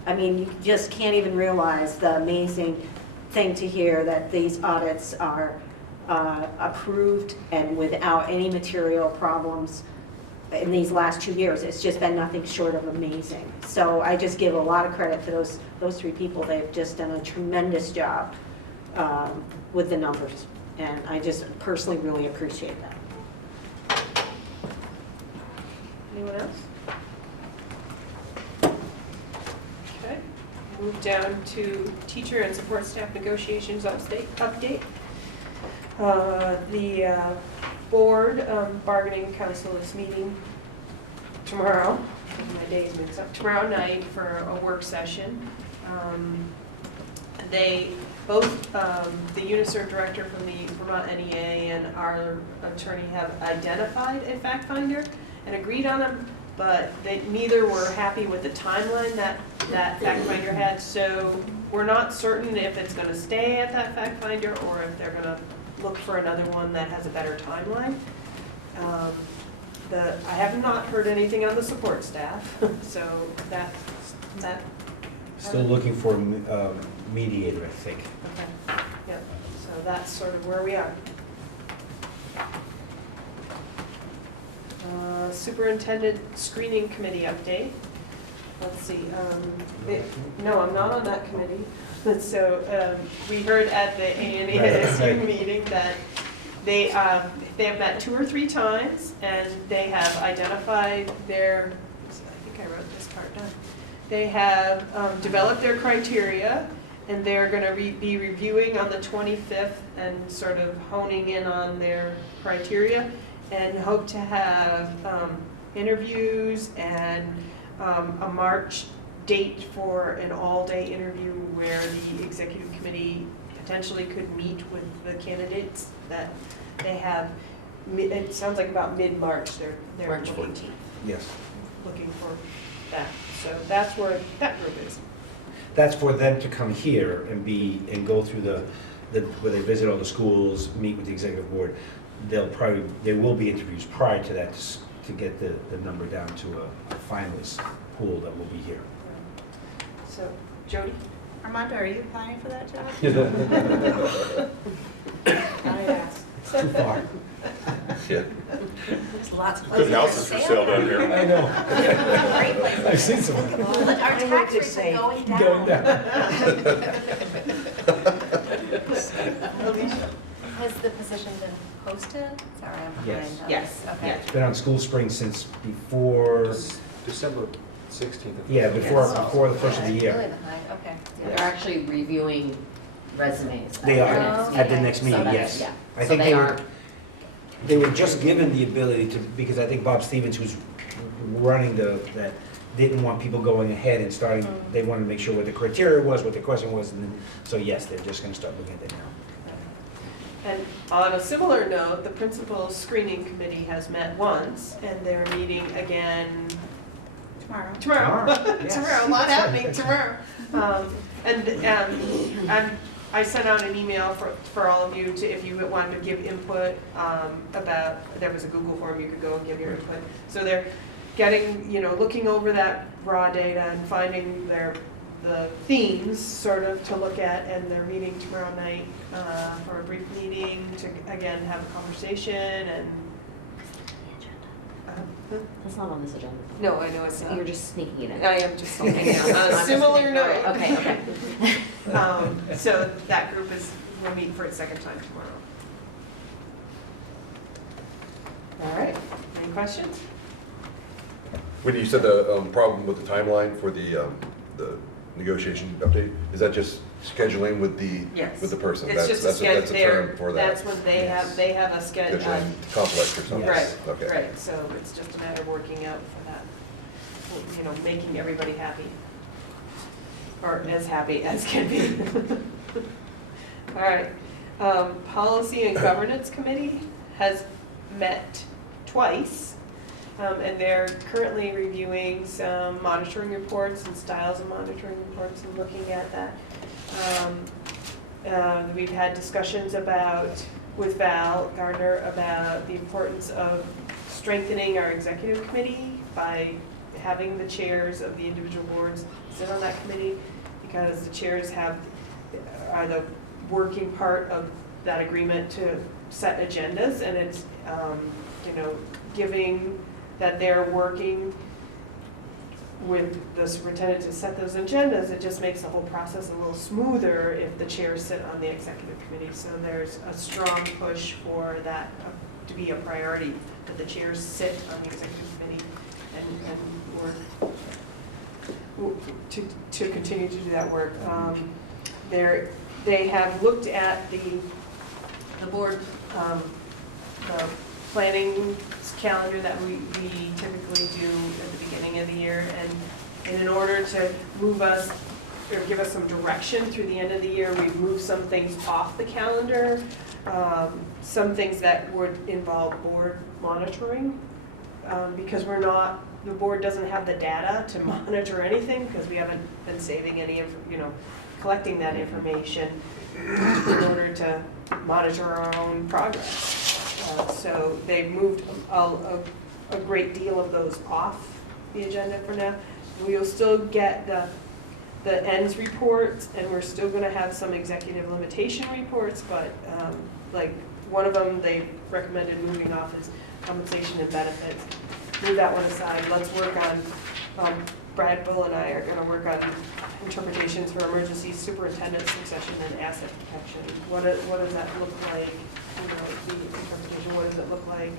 I mean, you just can't even realize the amazing thing to hear that these audits are approved and without any material problems in these last 2 years. It's just been nothing short of amazing. So I just give a lot of credit to those three people. They've just done a tremendous job with the numbers, and I just personally really appreciate that. Anyone else? Okay, move down to teacher and support staff negotiations update. The board bargaining council is meeting tomorrow, my days mixed up, tomorrow night for a work session. They both, the UNICEF director from the Vermont NEA and our attorney have identified a fact finder and agreed on them, but neither were happy with the timeline that fact finder had, so we're not certain if it's going to stay at that fact finder or if they're going to look for another one that has a better timeline. I have not heard anything on the support staff, so that. Still looking for a mediator, I think. Okay, yep, so that's sort of where we are. Superintendent screening committee update. Let's see, no, I'm not on that committee. So we heard at the ANASU meeting that they have met 2 or 3 times and they have identified their, I think I wrote this part down. They have developed their criteria and they're going to be reviewing on the 25th and sort of honing in on their criteria and hope to have interviews and a March date for an all-day interview where the executive committee potentially could meet with the candidates that they have. It sounds like about mid-March they're March looking, 14th. Yes. looking for that. So that's where that group is. That's for them to come here and go through where they visit all the schools, meet with the executive board. There will be interviews prior to that to get the number down to a finalist pool that will be here. So, Jody? Armando, are you applying for that job? I asked. Too far. Yeah. There's lots of Good places houses for sale down here. I know. Great places. I've seen some. Our tax rates are going down. Going down. Has the position been posted? Sorry, I'm behind. Yes. on Yes, this. Okay. yes. It's been on School Spring since before, December 16th. yeah, before the first of the Okay, year. Really behind, okay. They're actually reviewing resumes. They at are, the next at the meeting. next So meeting, that's- yes. yeah. I So think they are, they were just given the ability to, because I think Bob Stevens, who's running that didn't want people going ahead and starting, they wanted to make sure what the criteria was, what the question was, and then, so yes, they're just gonna start looking at it now. And on a similar note, the principal screening committee has met once, and they're meeting again Tomorrow. tomorrow. Yes. Tomorrow, a lot happening tomorrow. I sent out an email for all of you to, if you wanted to give input about, there was a Google form you could go and give your input. So they're getting, looking over that raw data and finding the themes sort of to look at, and they're meeting tomorrow night for a brief meeting to, again, have a conversation and. that's not on this agenda. No, I know it's not. You're just sneaking it in. I am just looking at I'm on a just similar thinking, note. Okay. So that group will meet for its second time tomorrow. All right, any questions? When you said the problem with the timeline for the negotiation update, is that just scheduling with the Yes. with the person? It's just a That's schedule, a term for that. that's when they have a schedule. Scheduling conflict or something. Right, Okay. right, so it's just a matter of working out for that, making everybody happy. Or as happy as can be. All right, Policy and Governance Committee has met twice, And they're currently reviewing some monitoring reports and styles of monitoring reports and looking at that. We've had discussions with Val Gardner about the importance of strengthening our executive committee by having the chairs of the individual boards sit on that committee, because the chairs are the working part of that agreement to set agendas, and it's, giving that they're working with the superintendent to set those agendas, it just makes the whole process a little smoother if the chairs sit on the executive committee. So there's a strong push for that to be a priority, that the chairs sit on the executive committee and work to continue to do that work. They have looked at the board, the planning calendar that we typically do at the beginning of the year, and in order to move us or give us some direction through the end of the year, we've moved some things off the calendar, some things that would involve board monitoring, because the board doesn't have the data to monitor anything, because we haven't been saving any, collecting that information in order to monitor our own progress. So they've moved a great deal of those off the agenda for now. We'll still get the ends reports, and we're still going to have some executive limitation reports, but like one of them they recommended moving off is compensation and benefits. Move that one aside. Let's work on, Brad, Bill, and I are going to work on interpretations for emergency superintendent succession and asset protection. What does that look like? The interpretation, what does it look like?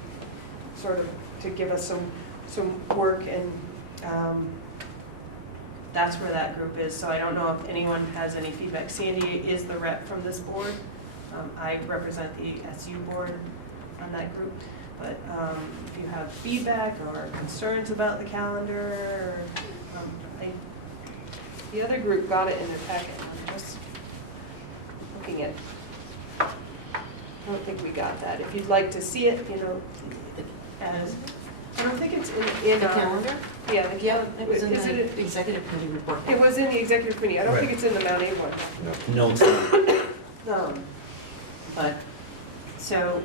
Sort of to give us some work, and that's where that group is. So I don't know if anyone has any feedback. Sandy is the rep from this board. I represent the SU board on that group. But if you have feedback or concerns about the calendar, the other group got it in their packet. I'm just looking at. I don't think we got that. If you'd like to see it, as I don't think it's in The calendar? Yeah, It was in the executive committee report. It was in the executive committee. I don't think Right. it's in the MtAbe one. No, it's not. But so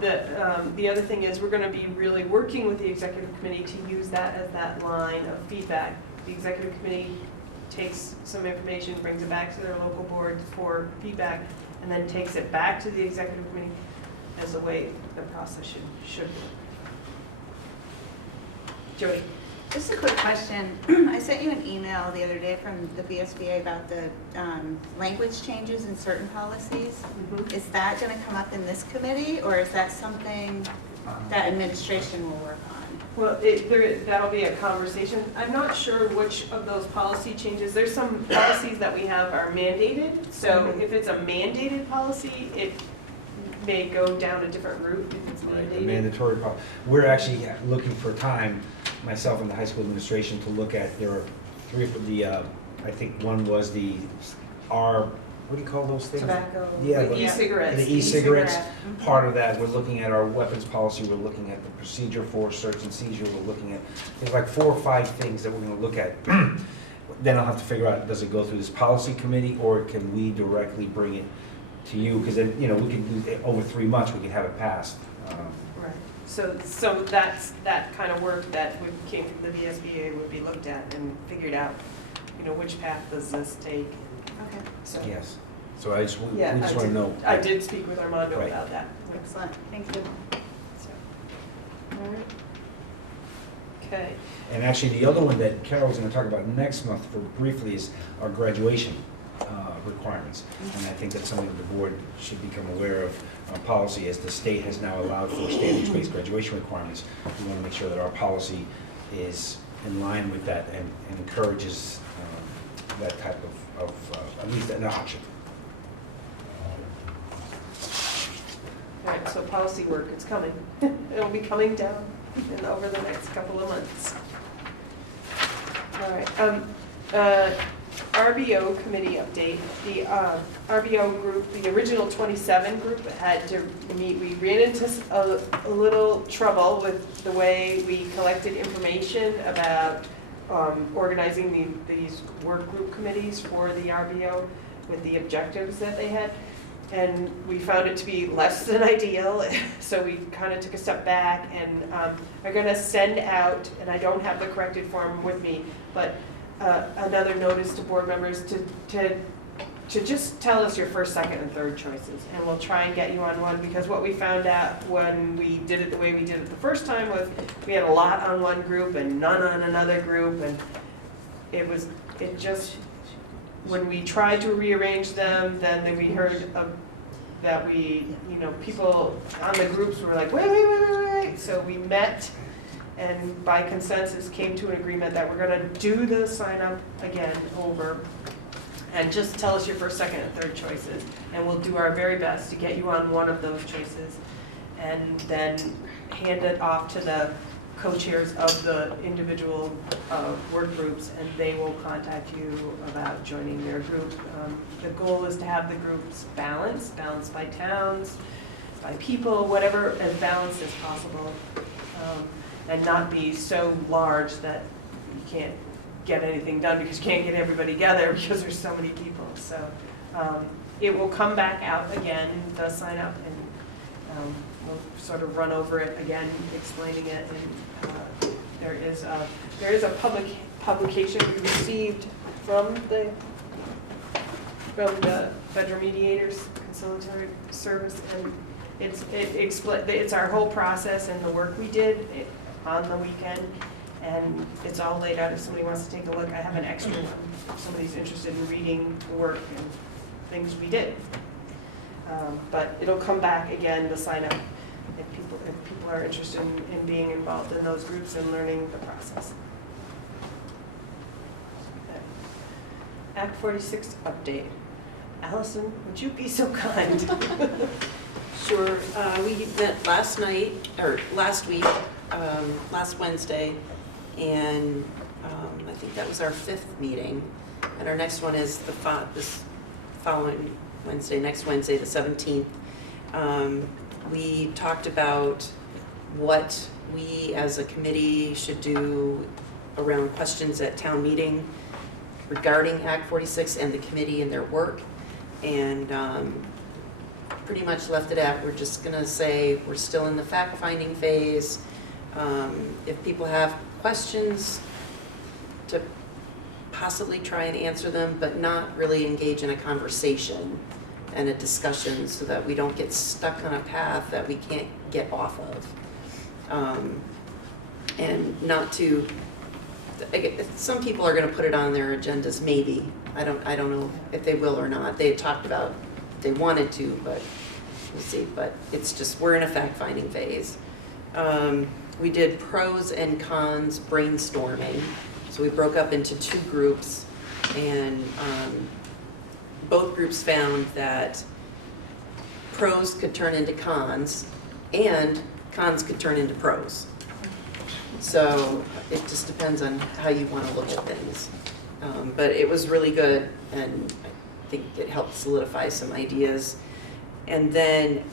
the other thing is we're going to be really working with the executive committee to use that as that line of feedback. The executive committee takes some information, brings it back to their local board for feedback, and then takes it back to the executive committee as the way the process should work. Jody. Just a quick question. I sent you an email the other day from the VSBA about the language changes in certain policies. Mm-hmm. Is that going to come up in this committee, or is that something that administration will work on? Well, that'll be a conversation. I'm not sure which of those policy changes. There's some policies that we have are mandated. So if it's a mandated policy, it may go down a different route if it's Right, mandated. a mandatory policy. We're actually looking for time, myself and the high school administration, to look at, there are three of the, I think one was what do you call those things? Tobacco. Yeah, The e-cigarettes. The e-cigarettes, E-cigarette. part of that, we're looking at our weapons policy, we're looking at the procedure for search and seizure, we're looking at, there's like 4 or 5 things that we're gonna look at. Then I'll have to figure out, does it go through this policy committee, or can we directly bring it to you? Because then, we can do, over 3 months, we can have it passed. Right. So that's that kind of work that came from the VSBA would be looked at and figured out, which path does this take? Okay. So, Yes, so we just want yeah, to know. I did speak with Armando Right. about that. Excellent. Thank you. So, all right. Okay. And actually, the other one that Carol's going to talk about next month briefly is our graduation requirements. And I think that's something the board should become aware of. Policy, as the state has now allowed for standards-based graduation requirements, we want to make sure that our policy is in line with that and encourages that type of at least an option. All right, so policy work, it's coming. It'll be coming down over the next couple of months. All right. RBO committee update. The RBO group, the original 27 group had to meet. We ran into a little trouble with the way we collected information about organizing these work group committees for the RBO with the objectives that they had. And we found it to be less than ideal, so we kind of took a step back and are going to send out, and I don't have the corrected form with me, but another notice to board members to just tell us your first, second, and third choices, and we'll try and get you on one, because what we found out when we did it the way we did it the first time was we had a lot on one group and none on another group, and it just, when we tried to rearrange them, then we heard that people on the groups were like, wait. So we met and by consensus came to an agreement that we're gonna do the sign up again over and just tell us your first, second, and third choices. And we'll do our very best to get you on one of those choices and then hand it off to the co-chairs of the individual work groups, and they will contact you about joining their group. The goal is to have the groups balanced by towns, by people, whatever, as balanced as possible, and not be so large that you can't get anything done because you can't get everybody together because there's so many people. So it will come back out again, the sign up, and we'll sort of run over it again, explaining it. And there is a publication we received from the Federal Mediators Conciliatory Service, and it's our whole process and the work we did on the weekend, and it's all laid out if somebody wants to take a look. I have an extra one if somebody's interested in reading the work and things we did. But it'll come back again, the sign up, if people are interested in being involved in those groups and learning the process. Act 46 update. Allison, would you be so kind? Sure. We met last night, or last week, last Wednesday, and I think that was our 5th meeting. And our next one is this following Wednesday, next Wednesday, the 17th. We talked about what we as a committee should do around questions at town meeting regarding Act 46 and the committee and their work. And pretty much left it at, we're just gonna say we're still in the fact-finding phase. If people have questions, to possibly try and answer them, but not really engage in a conversation and a discussion so that we don't get stuck on a path that we can't get off of. And not to, some people are gonna put it on their agendas, maybe. I don't know if they will or not. They had talked about they wanted to, but we'll see. But it's just, we're in a fact-finding phase. We did pros and cons brainstorming. So we broke up into 2 groups, and both groups found that pros could turn into cons and cons could turn into pros. So it just depends on how you want to look at things. But it was really good, and I think it helped solidify some ideas. And then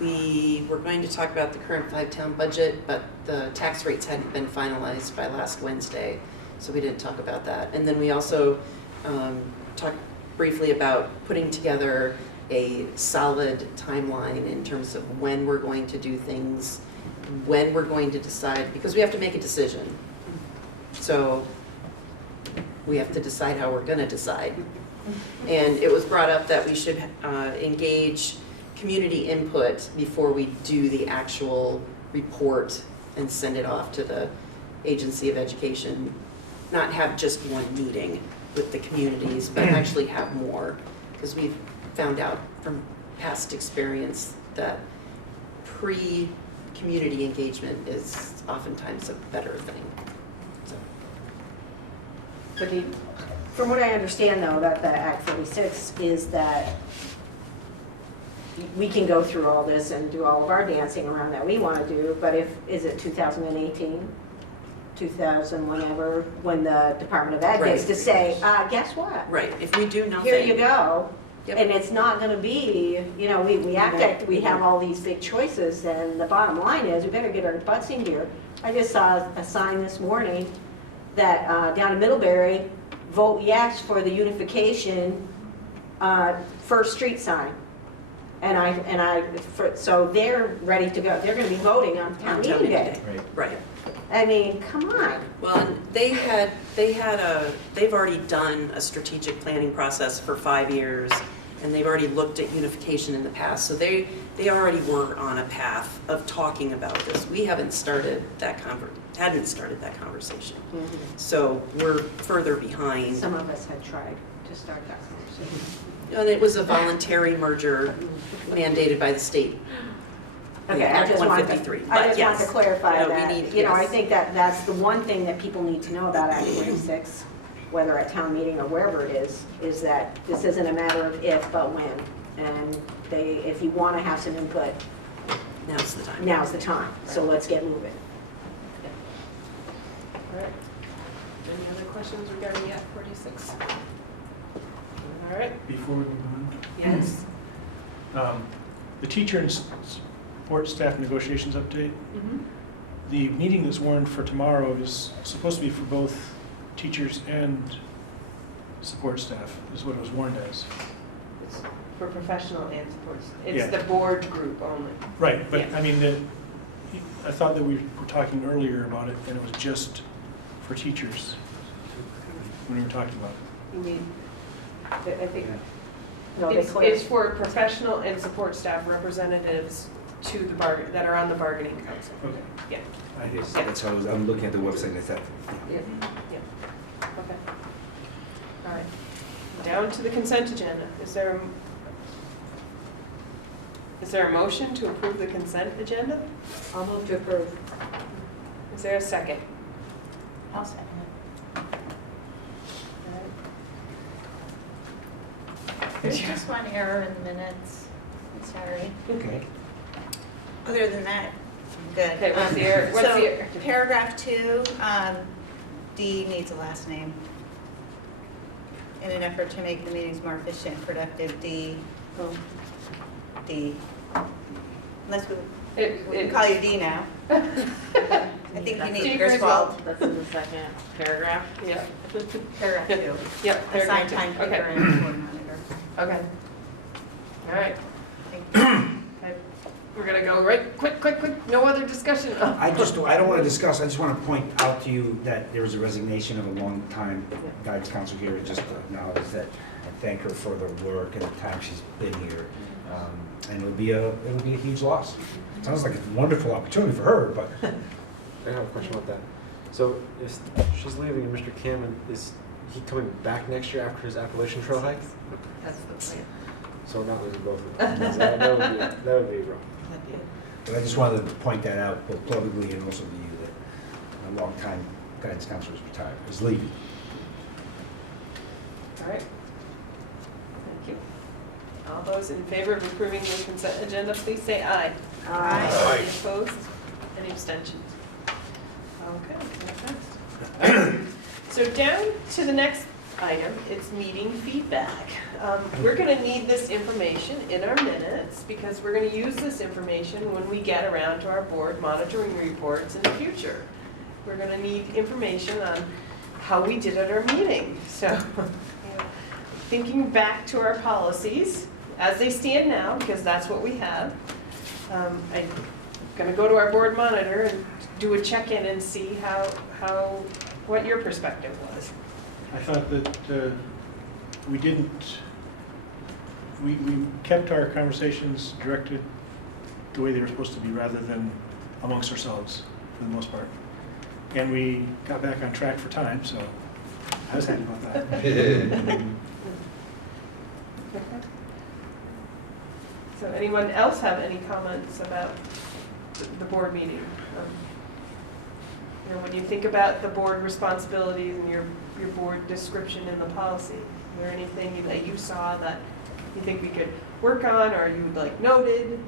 we were going to talk about the current 5-town budget, but the tax rates hadn't been finalized by last Wednesday, so we didn't talk about that. And then we also talked briefly about putting together a solid timeline in terms of when we're going to do things, when we're going to decide, because we have to make a decision. So we have to decide how we're gonna decide. And it was brought up that we should engage community input before we do the actual report and send it off to the Agency of Education. Not have just one meeting with the communities, but actually have more. Because we've found out from past experience that pre-community engagement is oftentimes a better thing. So. But from what I understand though, that the Act 46 is that we can go through all this and do all of our dancing around that we want to do, but is it 2018? 2000, whenever, when the Department of Ed gets Right. to say, guess what? Right, if we do nothing. Here you go. Yep. And it's not gonna be, you know, we act like we have all these big choices, and the bottom line is, we better get our butts in here. I just saw a sign this morning that down in Middlebury, vote yes for the unification First Street sign. So they're ready to go, they're gonna be voting on town meeting day. Right. I mean, come on. Well, and they've already done a strategic planning process for 5 years, and they've already looked at unification in the past, so they already were on a path of talking about this. We hadn't started that conversation. So we're further behind. Some of us had tried to start that conversation. And it was a voluntary merger mandated by the state. Okay, I Act just wanted 153, to, but yes. clarify No, we that. need- You know, I yes. think that that's the one thing that people need to know about Act 46, whether at town meeting or wherever it is that this isn't a matter of if, but when. And if you want to have some input, Now's the time. now's the time. So let's get moving. All right. Any other questions regarding Act 46? All right, Before we move on, yes. the teacher and support staff negotiations update. The meeting that's warned for tomorrow is supposed to be for both teachers and support staff, is what it was warned as. It's for professional and supports. Yeah. It's the board group only. Right, but Yeah. I mean, I thought that we were talking earlier about it, and it was just for teachers when we were talking about it. You mean, I think, No, they it's for professional and support staff representatives to the that are on the bargaining council. Okay. Yeah. It is, that's how I'm looking at the website, and I thought, Yeah. Okay. All right. Down to the consent agenda. Is there a motion to approve the consent agenda? I'll move to approve. Is there a second? I'll second it. There's just one error in the minutes. I'm sorry. okay. Other than that, good. Okay, what's the error? What's So, the error? paragraph 2, D needs a last name. In an effort to make the meetings more efficient and productive, D. Unless we can call you D now. I think you need Griswold. That's in the second paragraph. Yeah. Paragraph 2. Yep. Assigned paragraph two. timekeeper Okay. and board monitor. Okay. All right. Thank you. Okay. We're gonna go right, quick, no other discussion. Oh. I don't want to discuss, I just want to point out to you that there was a resignation of a longtime guidance counselor here, and just to acknowledge that, and thank her for the work and the time she's been here. And it would be a huge loss. Sounds like a wonderful opportunity for her, but I have a question about that. So if she's leaving and Mr. Cameron, is he coming back next year after his Appalachian Trail hike? That's the plan. So not losing both of them. that would be rough. but I just wanted to point that out, both publicly and also to you, that a longtime guidance counselor is retired, is leaving. All right. Thank you. All those in favor of approving the consent agenda, please say aye. Aye. Any opposed? Any abstentions? Okay, that's next. So down to the next item, it's meeting feedback. We're gonna need this information in our minutes because we're gonna use this information when we get around to our board monitoring reports in the future. We're gonna need information on how we did at our meeting. So, thinking back to our policies as they stand now, because that's what we have, I'm gonna go to our board monitor and do a check-in and see what your perspective was. I thought that we kept our conversations directed the way they were supposed to be, rather than amongst ourselves, for the most part. And we got back on track for time, so I was happy about that. So anyone else have any comments about the board meeting? When you think about the board responsibilities and your board description in the policy, is there anything that you saw that you think we could work on, or you like noted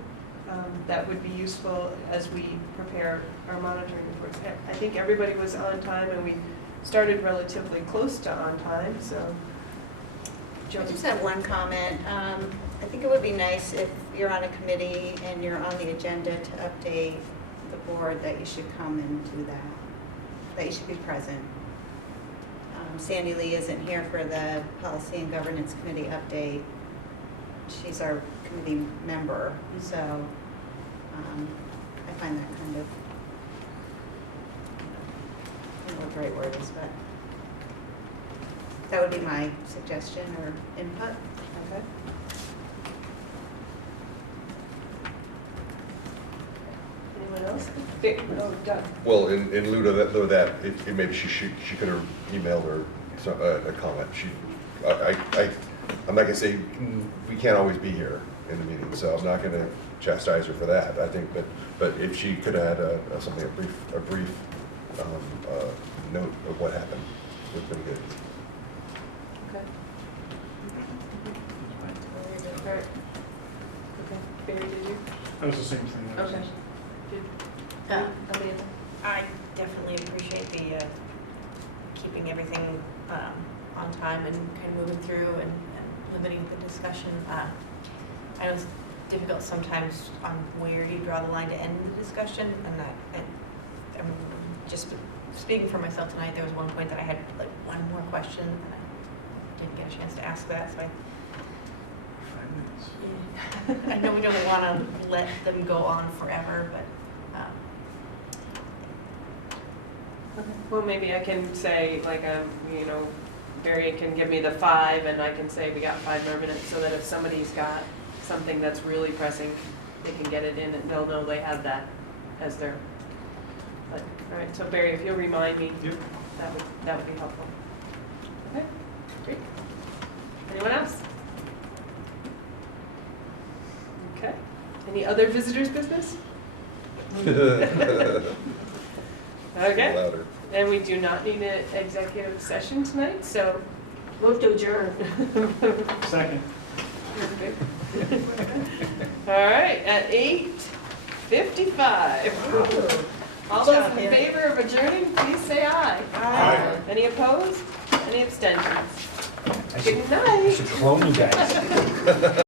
that would be useful as we prepare our monitoring reports. I think everybody was on time, and we started relatively close to on time, so. I just have one comment. I think it would be nice if you're on a committee and you're on the agenda to update the board, that you should come and do that you should be present. Sandy Lee isn't here for the Policy and Governance Committee update. She's our committee member, so I find that kind of, I don't know what the right word is, but that would be my suggestion or input. Okay. Anyone else? Oh, Doug. Well, in lieu of that, maybe she could have emailed her a comment. I'm not gonna say, we can't always be here in the meeting, so I'm not gonna chastise her for that. I think, but if she could have had a brief note of what happened, would have been good. Okay. All right. Okay. Barry, did you? That was the same thing. Okay. Did Amanda? I definitely appreciate the keeping everything on time and kind of moving through and limiting the discussion. I know it's difficult sometimes on where you draw the line to end the discussion, and I'm just speaking for myself tonight. There was one point that I had like one more question, and I didn't get a chance to ask that, so I know we don't want to let them go on forever, but. Okay. Well, maybe I can say, like, Barry can give me the 5, and I can say we got 5 more minutes, so that if somebody's got something that's really pressing, they can get it in, and they'll know they have that as their. But, all right. So Barry, if you'll remind me, Yep. that would be helpful. Okay. Great. Anyone else? Okay. Any other visitors' business? Okay. Louder. And we do not need an executive session tonight, so. Move to adjourn. Second. All right, at 8:55. All those in favor of adjourning, please say aye. Aye. Any opposed? Any abstentions? I Good night. should clone you guys.